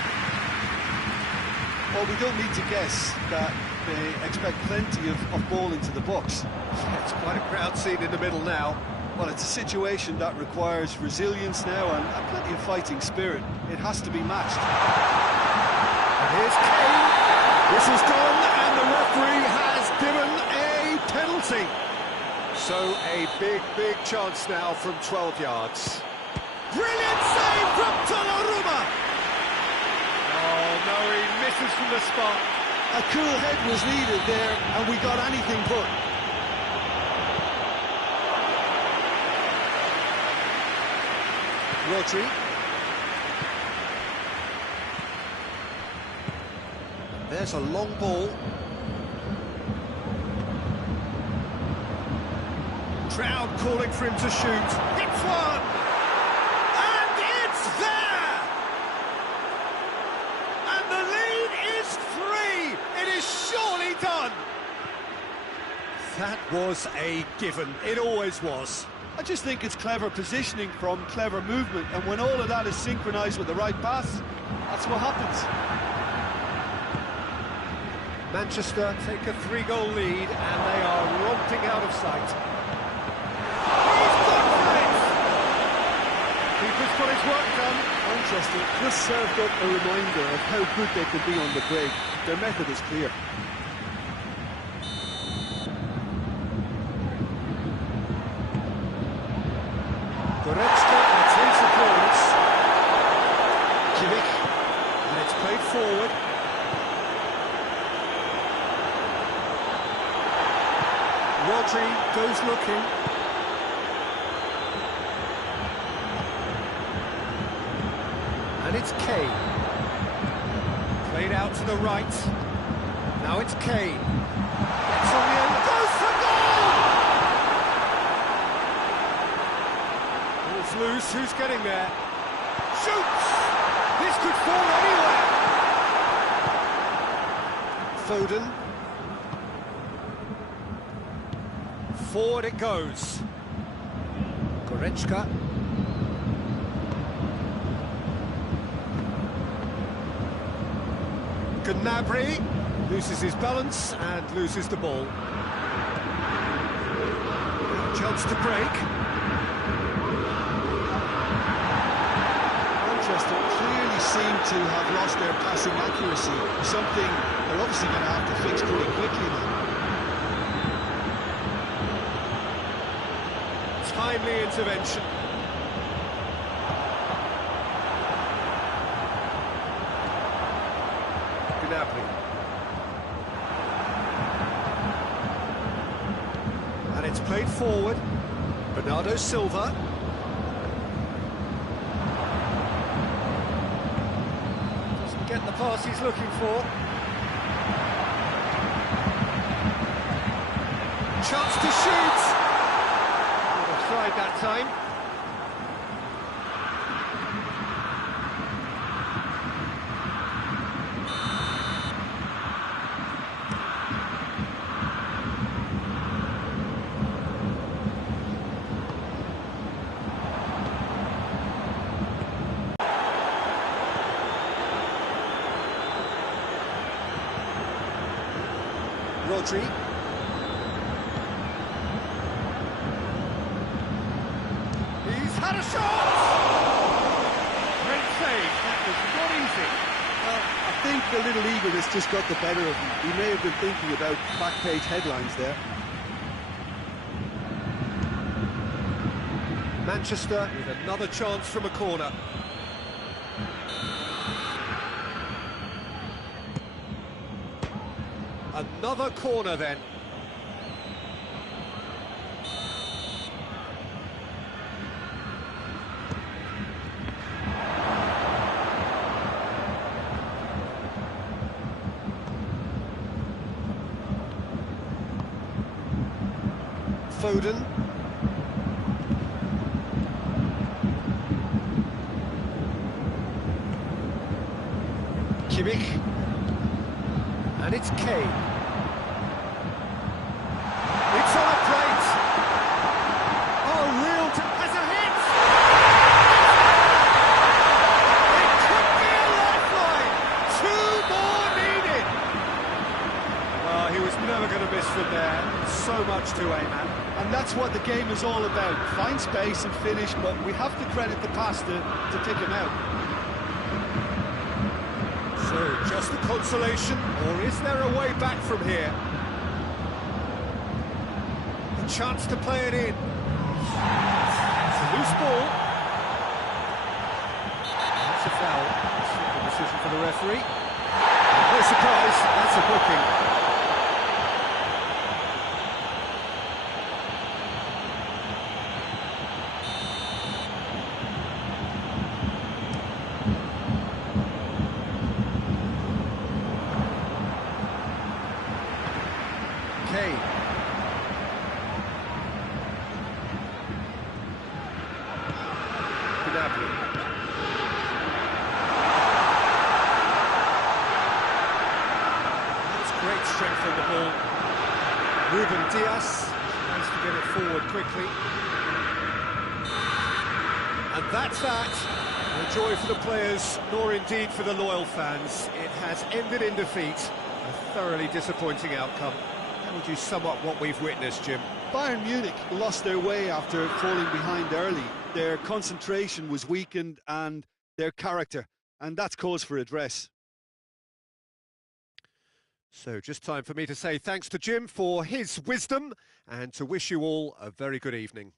Well, we don't need to guess that they expect plenty of ball into the box. It's quite a crowd scene in the middle now. Well, it's a situation that requires resilience now and plenty of fighting spirit. It has to be matched. And here's Kane. Whistle's gone, and the referee has given a penalty. So a big chance now from 12 yards. Brilliant save from Donnarumma. Oh, no, he misses from the spot. A cool head was needed there, and we got anything but. Rodri. There's a long ball. Crowd calling for him to shoot. Hits one! And it's there! And the lead is 3! It is surely done! That was a given. It always was. I just think it's clever positioning from clever movement, and when all of that is synchronised with the right pass, that's what happens. Manchester take a 3-goal lead, and they are romping out of sight. Nice work done. Manchester just served up a reminder of how good they can be on the break. Their method is clear. Goretzka retains the clearance. Kimmich, and it's played forward. Rodri goes looking. And it's Kane. Played out to the right. Now it's Kane. Gets on the end, goes for goal! Ball's loose, who's getting there? Shoots! This could fall anywhere! Foden. Forward it goes. Goretzka. Gnabry loses his balance and loses the ball. Chance to break. Manchester clearly seem to have lost their passing accuracy, something they're obviously going to have to fix pretty quickly now. Timely intervention. Gnabry. And it's played forward. Bernardo Silva. Doesn't get the pass he's looking for. Chance to shoot. Would have tried that time. Rodri. He's had a shot! Great save, that was not easy. Well, I think the little eagerness just got the better of him. He may have been thinking about back-page headlines there. Manchester with another chance from a corner. Another corner then. Foden. Kimmich. And it's Kane. It's on a plate. Oh, real has a hit. It could be a lifeline. Two more needed. Well, he was never going to miss from there. So much to aim at. And that's what the game is all about. Find space and finish, but we have to credit the pass to take him out. So, just a consolation, or is there a way back from here? A chance to play it in. It's a loose ball. That's a foul. Simple decision for the referee. No surprise, that's a booking. Kane. Gnabry. That's great strength on the ball. Ruben Dias tries to get it forward quickly. And that's that. No joy for the players, nor indeed for the loyal fans. It has ended in defeat. A thoroughly disappointing outcome. How would you sum up what we've witnessed, Jim? Bayern Munich lost their way after falling behind early. Their concentration was weakened and their character, and that's cause for address. So just time for me to say thanks to Jim for his wisdom and to wish you all a very good evening.